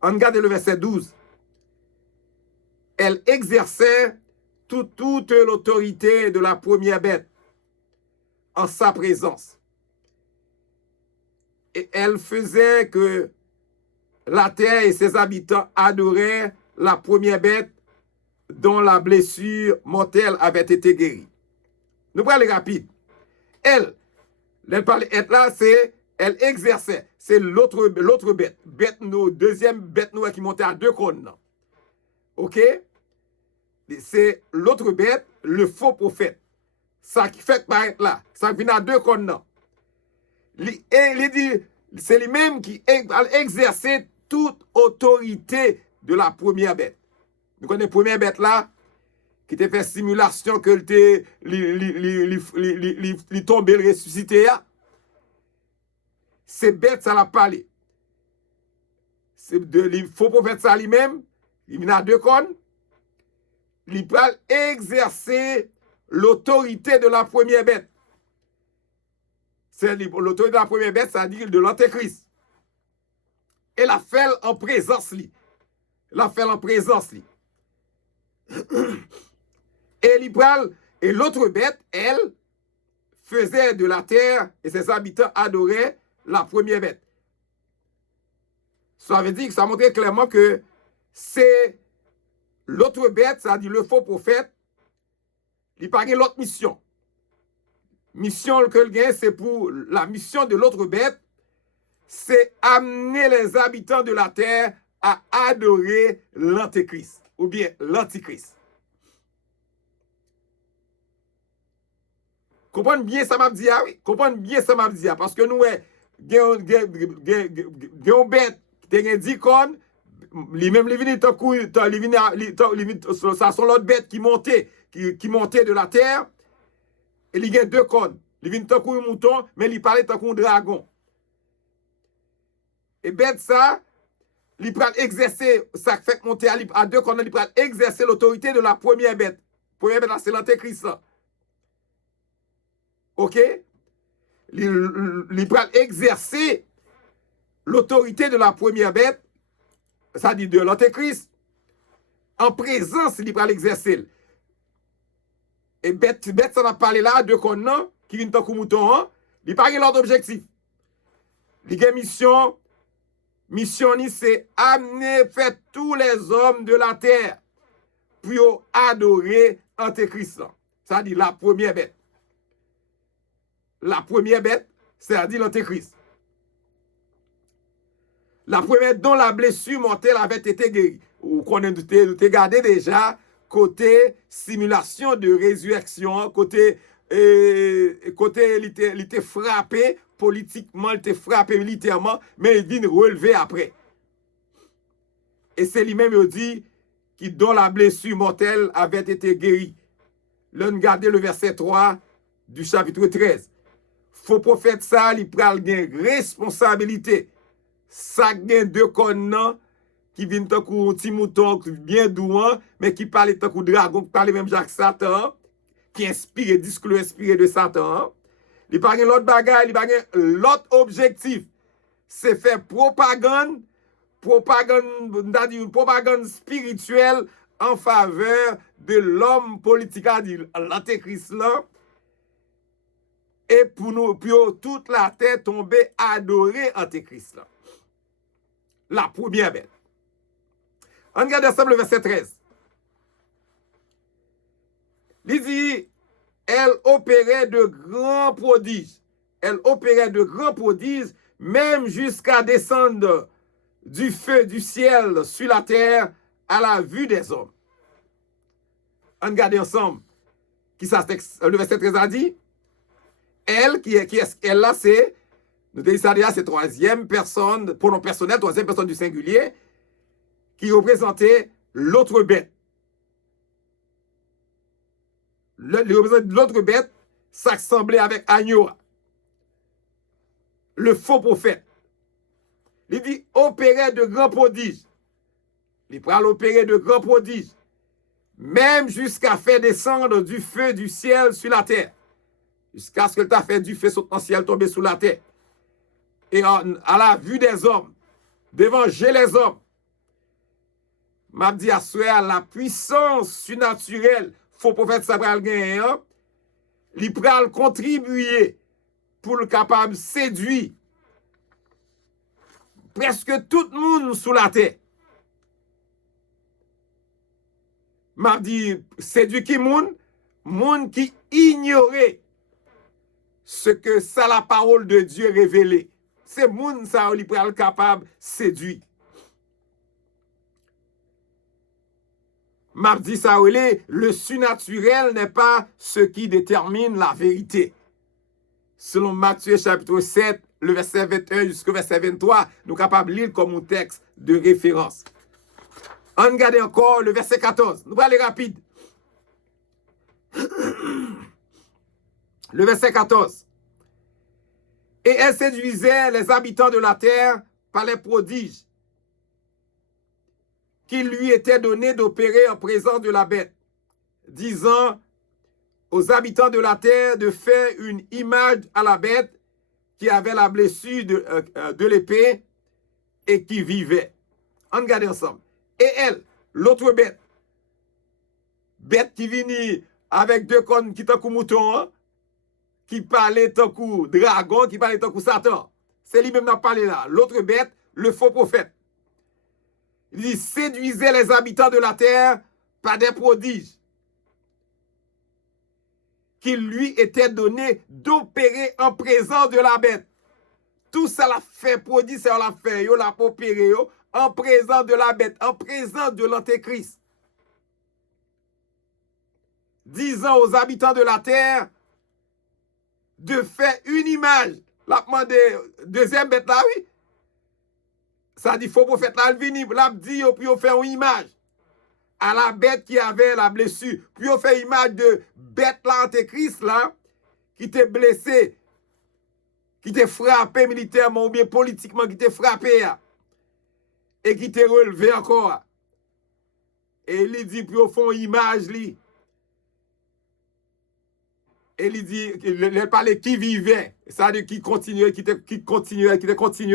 On regarde le verset 12. Elle exerçait toute l'autorité de la première bête en sa présence. Et elle faisait que la terre et ses habitants adoraient la première bête dont la blessure mortelle avait été guérie. Nous prenons les rapides. Elle parle être là, c'est elle exerçait. C'est l'autre bête. Deuxième bête noire qui montait à 2 cônes. OK? C'est l'autre bête, le faux prophète. Ça qui fait paraître là. Ça vient à 2 cônes. C'est lui-même qui exerçait toute autorité de la première bête. Nous connaissons la première bête là, qui te fait simulation que il tombé, le ressuscité. C'est bête, ça l'a parlé. Il faut prophète ça lui-même, il vient à 2 cônes. Il peut exercer l'autorité de la première bête. C'est l'autorité de la première bête, ça dit de l'antéchrist. Et la fait en présence. Et l'autre bête, elle, faisait de la terre et ses habitants adoraient la première bête. Ça veut dire que ça montrait clairement que c'est l'autre bête, ça dit le faux prophète, il n'a pas l'autre mission. Mission que le gain, c'est pour la mission de l'autre bête, c'est amener les habitants de la terre à adorer l'antéchrist ou bien l'antichrist. Comprenez bien ça m'a dit, oui? Comprenez bien ça m'a dit, parce que nous, avons bête qui a 10 cônes, lui-même, ça sont l'autre bête qui montait de la terre, et il y a 2 cônes. Il vient tant un mouton, mais il parlait tant un dragon. Et bête ça, il peut exercer, ça fait monter à 2 cônes, il peut exercer l'autorité de la première bête. La première bête, c'est l'antéchrist. OK? Il peut exercer l'autorité de la première bête, ça dit de l'antéchrist, en présence, il peut l'exercer. Et bête, ça va parler là, 2 cônes, qui viennent tant qu'un mouton, il parle l'autre objectif. Il y a mission, c'est amener, faire tous les hommes de la terre pour adorer Antéchrist. Ça dit la première bête. La première bête, c'est-à-dire l'Antéchrist. La première dont la blessure mortelle avait été guérie. Ou qu'on a regardé déjà côté simulation de résurrection, côté il était frappé politiquement, il était frappé militairement, mais il vient relever après. Et c'est lui-même qui dit qui dont la blessure mortelle avait été guérie. Là, regardez le verset 3 du chapitre 13. Faux prophète ça, il prend une responsabilité. Ça gagne 2 cônes qui viennent tant qu'un petit mouton bien douant, mais qui parle tant qu'un dragon, qui parle même Jacques Satan, qui inspire, discours inspiré de Satan. Il n'y a pas l'autre bagaille, il n'y a pas l'autre objectif. C'est faire propagande spirituelle en faveur de l'homme politique, l'antéchrist là. Et pour toute la terre tomber adorer Antéchrist là. La première bête. On regarde ensemble le verset 13. Il dit, elle opérait de grands prodiges. Même jusqu'à descendre du feu du ciel sur la terre à la vue des hommes. On regarde ensemble. Le verset 13 a dit, elle, qui est elle là, c'est, nous disons ça déjà, c'est 3e personne, pronom personnel, 3e personne du singulier, qui représentait l'autre bête. L'autre bête s'assemblait avec agneau. Le faux prophète. Il dit opérer de grands prodiges. Il peut opérer de grands prodiges. même jusqu'à faire descendre du feu du ciel sur la terre. Jusqu'à ce que tu as fait du feu sur ton ciel tomber sur la terre. Et à la vue des hommes, devant les hommes, m'a dit à soi la puissance surnaturelle, faux prophète Sabral gagner, il pral contribuer pour le capable séduire presque tout le monde sous la terre. M'a dit séduit qui monde qui ignorait ce que ça la parole de Dieu révélée. C'est monde ça il pral capable séduire. M'a dit ça le surnaturel n'est pas ce qui détermine la vérité. Selon Matthieu chapitre 7, le verset 21 jusqu'au verset 23, nous sommes capables de lire comme un texte de référence. On regarde encore le verset 14. Nous allons aller rapide. Le verset 14. Et elle séduisait les habitants de la terre par les prodiges qu'il lui était donné d'opérer en présence de la bête, disant aux habitants de la terre de faire une image à la bête qui avait la blessure de l'épée et qui vivait. On regarde ensemble. Et elle, l'autre bête qui venait avec deux cornes qui tant mouton, qui parlait tant que dragon, qui parlait tant que Satan. C'est lui-même qui a parlé là. L'autre bête, le faux prophète. Il séduisait les habitants de la terre par des prodiges qu'il lui était donné d'opérer en présence de la bête. Tout ça l'a fait, prodige, ça l'a fait, il l'a opéré en présence de la bête, en présence de l'antéchrist. Disant aux habitants de la terre de faire une image. L'a demandé, deuxième bête là, oui. Ça dit, faux prophète là, il vient, l'a dit, puis on fait une image à la bête qui avait la blessure. Puis on fait une image de bête là, antéchrist là, qui était blessé, qui était frappé militairement ou bien politiquement, qui était frappé et qui était relevé encore. Et il dit, puis on fait une image li. Et il dit, il parlait qui vivait, ça veut dire qui continuait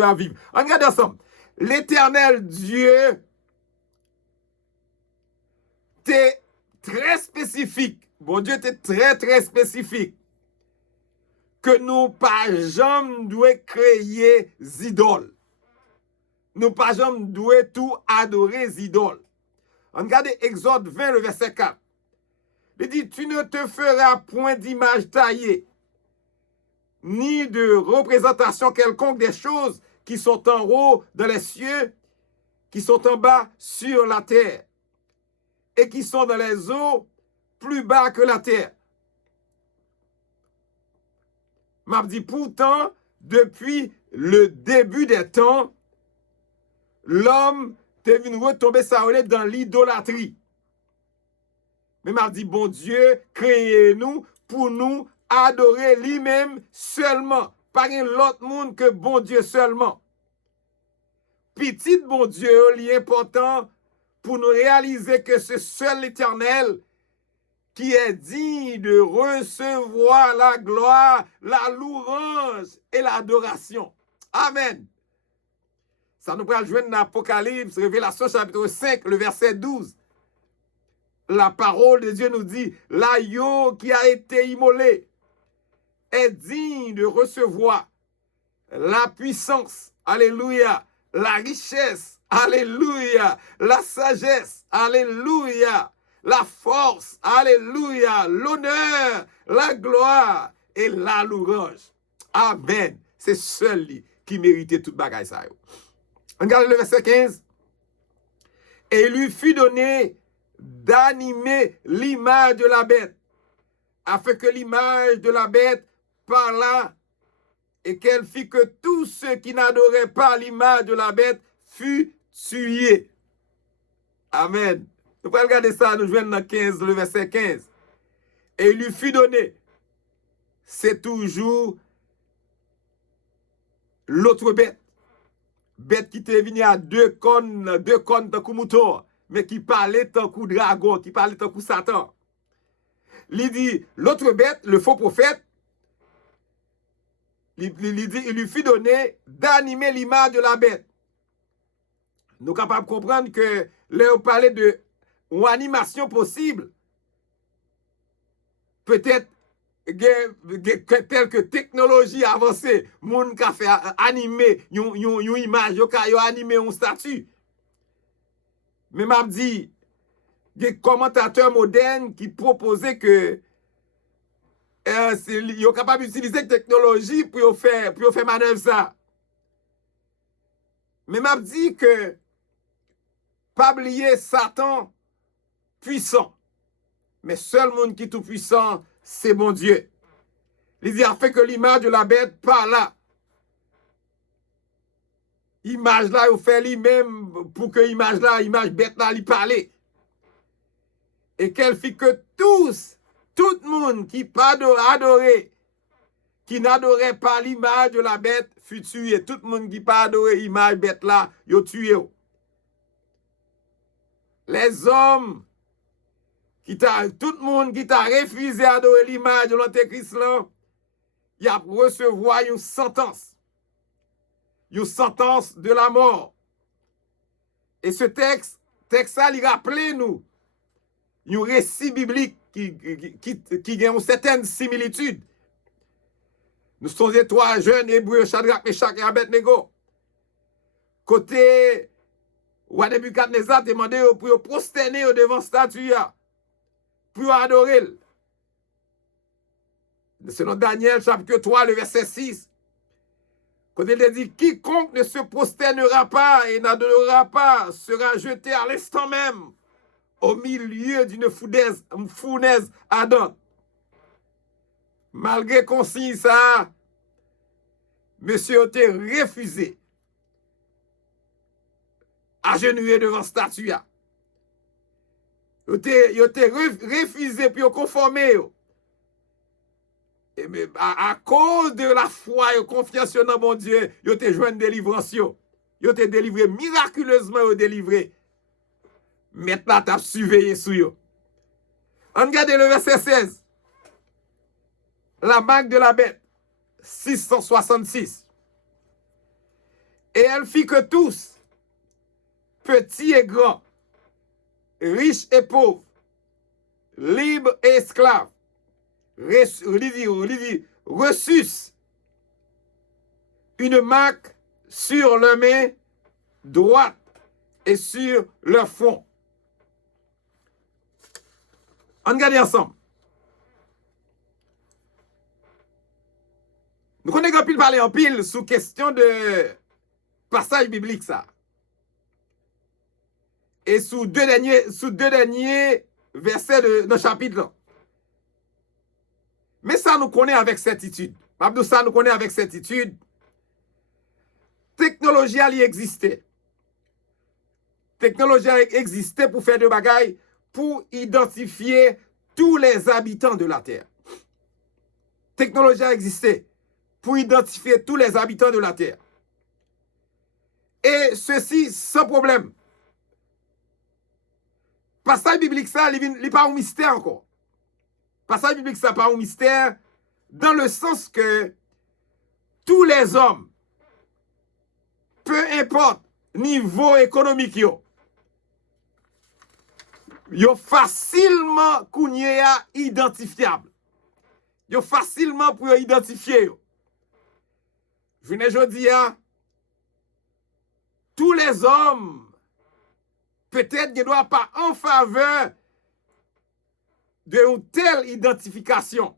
à vivre. On regarde ensemble. L'Éternel Dieu était très spécifique. Bon Dieu était très, très spécifique. Que nous pas jamais devons créer idoles. Nous pas jamais devons tout adorer idoles. On regarde Exode 20, le verset 4. Il dit, tu ne te feras point d'image taillée, ni de représentation quelconque des choses qui sont en haut dans les cieux, qui sont en bas sur la terre, et qui sont dans les eaux plus bas que la terre. M'a dit pourtant, depuis le début des temps, l'homme est venu retomber dans l'idolâtrie. Mais m'a dit, bon Dieu, créez-nous pour nous adorer lui-même seulement. Pas l'autre monde que bon Dieu seulement. Petit bon Dieu, l'important pour nous réaliser que c'est seul l'Éternel qui est digne de recevoir la gloire, la louange et l'adoration. Amen. Ça nous prend joindre dans l'Apocalypse, Révélation chapitre 5, le verset 12. La parole de Dieu nous dit, l'agneau qui a été immolé est digne de recevoir la puissance, alléluia, la richesse, alléluia, la sagesse, alléluia, la force, alléluia, l'honneur, la gloire et la louange. Amen. C'est seul lui qui méritait toute bagaille ça. Regardez le verset 15. Et il lui fut donné d'animer l'image de la bête, afin que l'image de la bête parlât et qu'elle fit que tous ceux qui n'adoraient pas l'image de la bête furent tués. Amen. Nous allons regarder ça, nous jouons dans 15, le verset 15. Et il lui fut donné. C'est toujours l'autre bête. Bête qui était venue à deux cônes de mouton. mais qui parlait tant coup dragon, qui parlait tant coup Satan. Il dit, l'autre bête, le faux prophète, il lui fit donner d'animer l'image de la bête. Nous sommes capables de comprendre que là, on parlait de une animation possible, peut-être telle que technologie avancée, moun ka fait animer une image, yo animer un statut. Mais m'a dit, des commentateurs modernes qui proposaient que ils sont capables d'utiliser la technologie pour faire manœuvre ça. Mais m'a dit que pas oublier Satan puissant. Mais seul monde qui est tout puissant, c'est mon Dieu. Il dit a fait que l'image de la bête par là. Image là, il fait lui-même pour que image là, image bête là, lui parle. Et qu'elle fit que tout le monde qui pas adoré, qui n'adorait pas l'image de la bête, fut tué. Tout le monde qui pas adoré l'image bête là, yo tué. Les hommes, tout le monde qui t'a refusé d'adorer l'image de l'Antéchrist là, il a recevoir une sentence de la mort. Et ce texte ça, il rappelle nous un récit biblique qui a une certaine similitude. Nous sommes les trois jeunes hébreux, Shadrach, Meshach et Abednego. Côté, roi Nebuchadnezzar demandé pour prosterner devant la statue, pour adorer. Selon Daniel, chapitre 3, le verset 6. Quand il dit, quiconque ne se prosternera pas et n'adorera pas sera jeté à l'instant même au milieu d'une fournaise ardente. Malgré consigne ça, monsieur a été refusé à genouiller devant la statue. Il a été refusé puis conformé. Et mais à cause de la foi et confiance dans mon Dieu, il a été joint de délivrance. Il a été délivré miraculeusement, délivré. Maintenant, tu as surveillé sur eux. On regarde le verset 16. La marque de la bête, 666. Et elle fit que tous, petits et grands, riches et pauvres, libres et esclaves, reçussent une marque sur leur main droite et sur leur front. On regarde ensemble. Nous connaissons en pile parler en pile sous question de passage biblique ça. Et sous deux derniers versets de notre chapitre là. Mais ça nous connaît avec certitude. Ça nous connaît avec certitude. Technologie elle existait. Technologie existait pour faire des bagailles, pour identifier tous les habitants de la Terre. Technologie existait pour identifier tous les habitants de la Terre. Et ceci sans problème. Passage biblique ça, il n'est pas un mystère encore. Passage biblique ça, pas un mystère, dans le sens que tous les hommes, peu importe niveau économique yo facilement identifiable. Yo facilement pour identifier yo. Je ne dis pas, tous les hommes peut-être ne doivent pas en faveur d'une telle identification.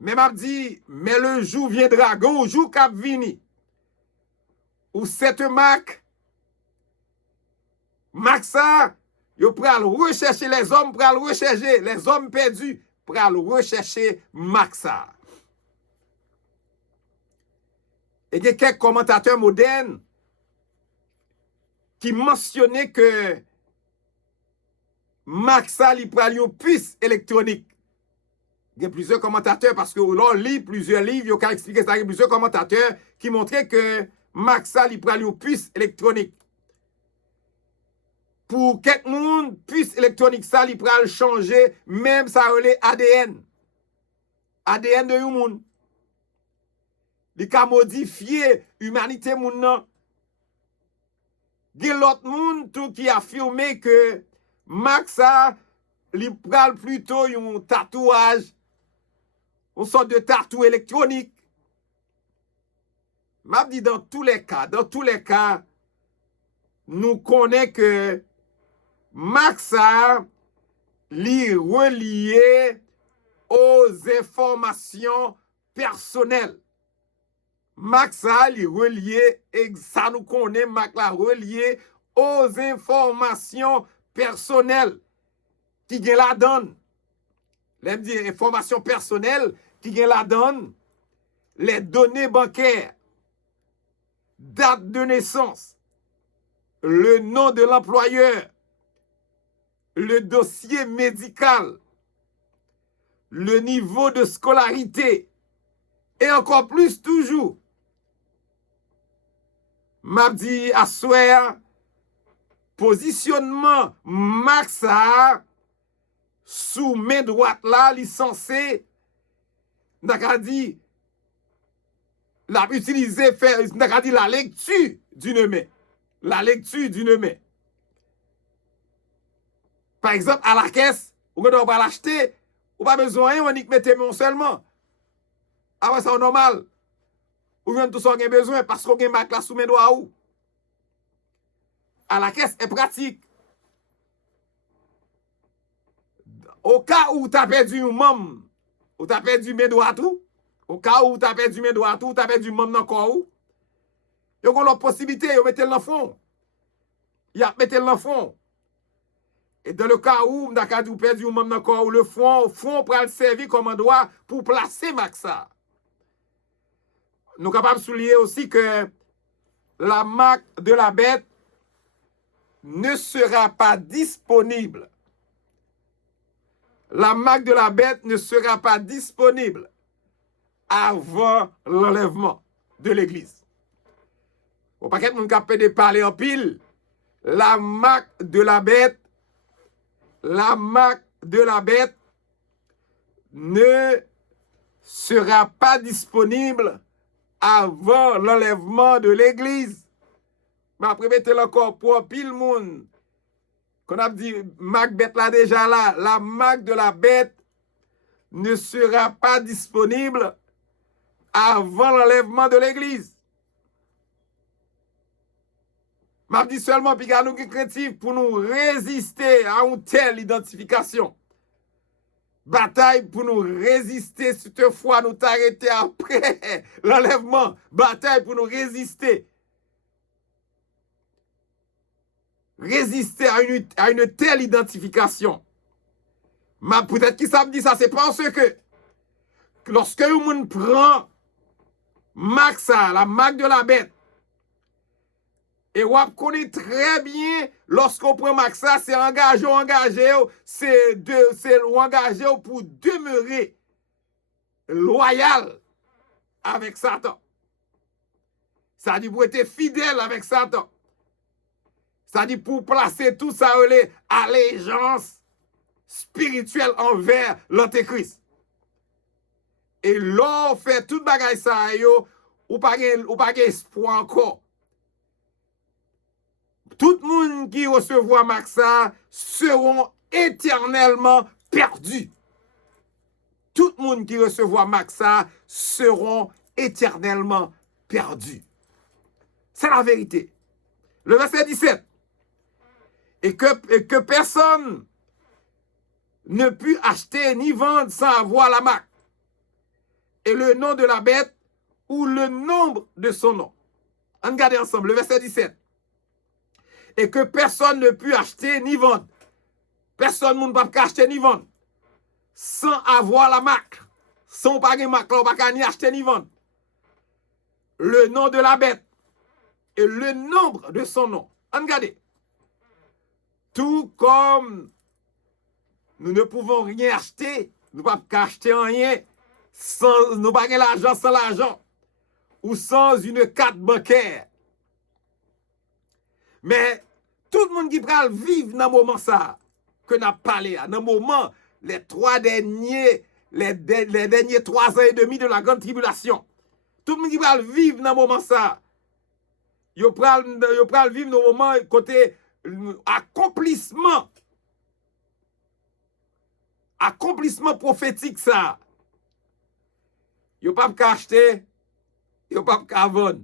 Mais m'a dit, mais le jour viendra, un jour cap vini, où cette marque ça, yo pral rechercher les hommes, pral rechercher les hommes perdus, pral rechercher ça. Et il y a quelques commentateurs modernes qui mentionnaient que ça, il pral une puce électronique. Il y a plusieurs commentateurs, parce que l'on lit plusieurs livres, il y a expliqué ça, il y a plusieurs commentateurs qui montraient que ça, il pral une puce électronique. pour quelques monde, puce électronique ça, il pral changer, même ça relè ADN. ADN de yon moun. Il ka modifier humanité moun nan. Gen l'autre moun tout qui affirmé que Maxa li pral plutôt un tatouage, une sorte de tatou électronique. M'a dit dans tous les cas, nous connaissons que Maxa li relié aux informations personnelles. Maxa li relié, et ça nous connaît, Maxa relié aux informations personnelles qui gen la donne. L'aime dire informations personnelles qui gen la donne, les données bancaires, date de naissance, le nom de l'employeur, le dossier médical, le niveau de scolarité, et encore plus toujours. M'a dit à soir, positionnement Maxa sous main droite là, licencié, n'a dit l'a utilisé faire n'a dit la lecture d'une main. La lecture d'une main. Par exemple, à la caisse, ou quand on va l'acheter, ou pas besoin, on y mette mon seulement. Ah ouais, c'est normal. Ou bien tout ça on a besoin parce qu'on a marque la sous main droite ou. À la caisse est pratique. Au cas où tu as perdu un membre, ou tu as perdu main droite ou, au cas où tu as perdu main droite ou, tu as perdu membre dans corps ou, il y a une possibilité, de mettre le fond. Il y a mettre le fond. Et dans le cas où tu as perdu un membre dans corps ou, le fond pour le servir comme endroit pour placer Maxa. Nous sommes capables de souligner aussi que la marque de la bête ne sera pas disponible. La marque de la bête ne sera pas disponible avant l'enlèvement de l'église. Au paquet de capé de parler en pile, la marque de la bête ne sera pas disponible avant l'enlèvement de l'église. Mais après, mettez encore pour pile monde. Qu'on a dit, marque bête là déjà là, la marque de la bête ne sera pas disponible avant l'enlèvement de l'église. M'a dit seulement, puis nous qui chrétiens, pour nous résister à une telle identification. Bataille pour nous résister, toutefois nous t'arrêter après l'enlèvement. Bataille pour nous résister. Résister à une telle identification. Peut-être qui ça me dit ça, c'est parce que lorsque on prend Maxa, la marque de la bête, et on connaît très bien, lorsqu'on prend Maxa, c'est engagé pour demeurer loyal avec Satan. Ça dit pour être fidèle avec Satan. Ça dit pour placer tout ça, allégeance spirituelle envers l'Antéchrist. Et l'on fait tout bagay ça, ou pas espoir encore. Tout le monde qui recevra Maxa seront éternellement perdus. Tout le monde qui recevra Maxa seront éternellement perdus. C'est la vérité. Le verset 17. Et que personne ne put acheter ni vendre sans avoir la marque et le nom de la bête ou le nombre de son nom. Regardez ensemble, le verset 17. Et que personne ne put acheter ni vendre. Personne ne peut acheter ni vendre sans avoir la marque. Sans pas de marque, on ne peut ni acheter ni vendre. Le nom de la bête et le nombre de son nom. Regardez. Tout comme nous ne pouvons rien acheter, nous ne pouvons pas acheter rien, sans, nous n'avons pas l'argent sans l'argent, ou sans une carte bancaire. Mais tout le monde qui pral vivre dans le moment ça, que n'a parlé, dans le moment, les derniers 3 ans et demi de la grande tribulation. Tout le monde qui pral vivre dans le moment ça, yo pral vivre dans le moment côté accomplissement prophétique ça. Yo pas qu'à acheter, yo pas qu'à vendre.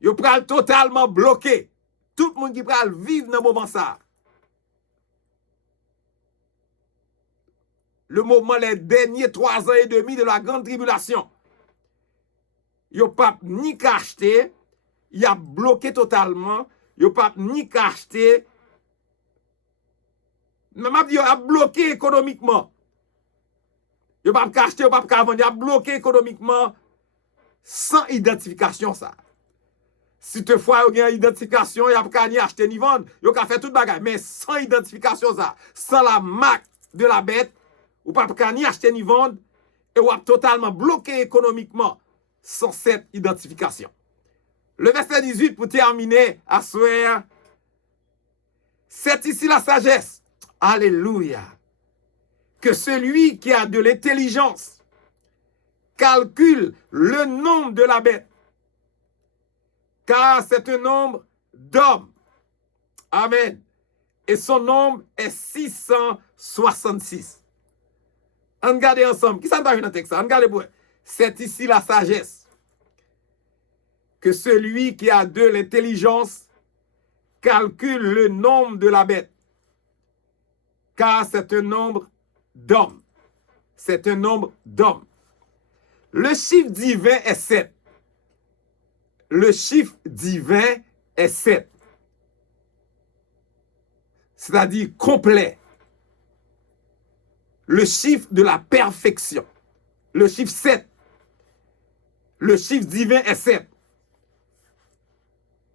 Yo pral totalement bloqué. Tout le monde qui pral vivre dans le moment ça. Le moment, les derniers 3 ans et demi de la grande tribulation. Yo pas ni qu'à acheter, il a bloqué totalement. Yo pas ni qu'à acheter. Même il a bloqué économiquement. Yo pas qu'à acheter, yo pas qu'à vendre, il a bloqué économiquement sans identification ça. Si toutefois il y a une identification, il n'y a pas ni acheter ni vendre, il y a fait tout bagage, mais sans identification ça, sans la marque de la bête, ou pas ni acheter ni vendre, et ou totalement bloqué économiquement sans cette identification. Le verset 18 pour terminer à soir, c'est ici la sagesse. Alléluia. Que celui qui a de l'intelligence calcule le nombre de la bête, car c'est un nombre d'hommes. Amen. Et son nombre est 666. On regarde ensemble. Qui ça va dans le texte? On regarde pour. C'est ici la sagesse. Que celui qui a de l'intelligence calcule le nombre de la bête, car c'est un nombre d'hommes. C'est un nombre d'hommes. Le chiffre divin est 7. Le chiffre divin est 7. C'est-à-dire complet. Le chiffre de la perfection. Le chiffre 7. Le chiffre divin est 7.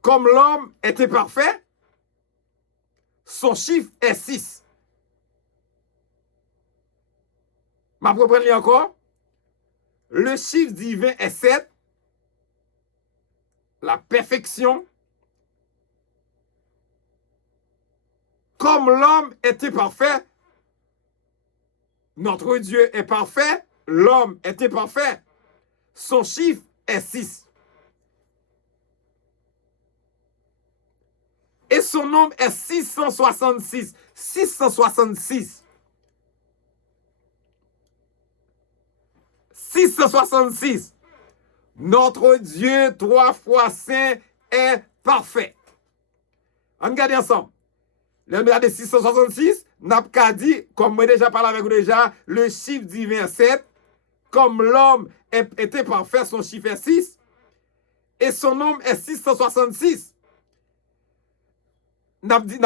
Comme l'homme était parfait, son chiffre est 6. Ma propre encore. Le chiffre divin est 7. La perfection. Comme l'homme était parfait, notre Dieu est parfait, l'homme était parfait. Son chiffre est 6. Et son nombre est 666. 666. 666. Notre Dieu, 3 fois saint, est parfait. On regarde ensemble. Le numéro 666, n'a pas dit, comme moi déjà parlé avec vous déjà, le chiffre divin 7. Comme l'homme était parfait, son chiffre est 6. Et son nombre est 666. N'a dit,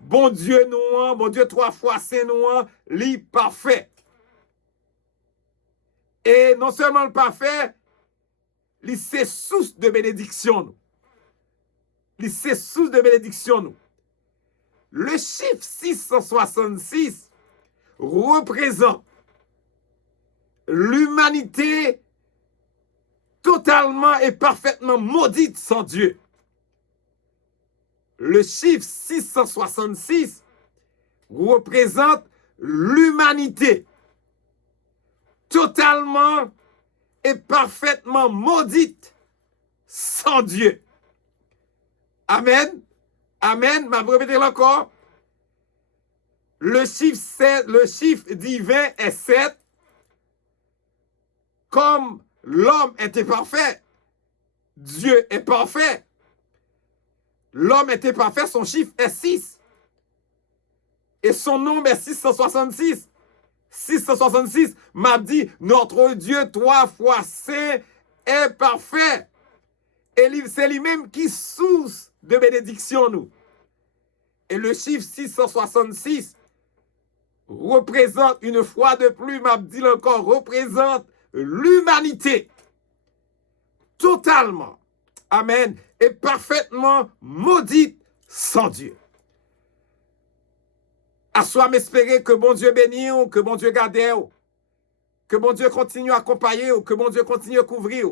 bon Dieu nous, bon Dieu 3 fois saint nous, li parfait. Et non seulement le parfait, li c'est source de bénédiction nous. Li c'est source de bénédiction nous. Le chiffre 666 représente l'humanité totalement et parfaitement maudite sans Dieu. Le chiffre 666 représente l'humanité totalement et parfaitement maudite sans Dieu. Amen. Amen. Je vais répéter encore. Le chiffre divin est 7. Comme l'homme était parfait, Dieu est parfait. L'homme était parfait, son chiffre est 6. Et son nombre est 666. 666 m'a dit, notre Dieu 3 fois saint est parfait. Et c'est lui-même qui source de bénédiction nous. Et le chiffre 666 représente, une fois de plus, m'a dit encore, représente l'humanité totalement, amen, et parfaitement maudite sans Dieu. À soi m'espérer que bon Dieu bénisse, que bon Dieu garde, que bon Dieu continue à accompagner, que bon Dieu continue à couvrir.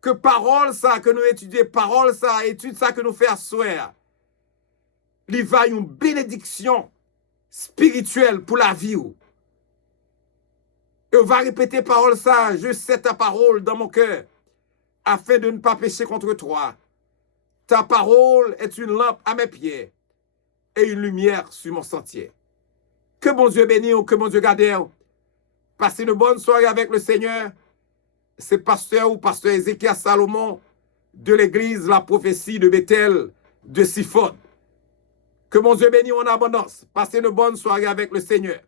que parole ça que nous étudions, parole ça, étude ça que nous faisons soir, il va une bénédiction spirituelle pour la vie. Et on va répéter parole ça, je sais ta parole dans mon cœur, afin de ne pas pécher contre toi. Ta parole est une lampe à mes pieds et une lumière sur mon sentier. Que mon Dieu bénisse, que mon Dieu garde. Passez une bonne soirée avec le Seigneur. C'est pasteur ou pasteur Ézéchiel Salomon de l'église La Prophétie de Bethel de Siphon. Que mon Dieu bénisse en abondance. Passez une bonne soirée avec le Seigneur.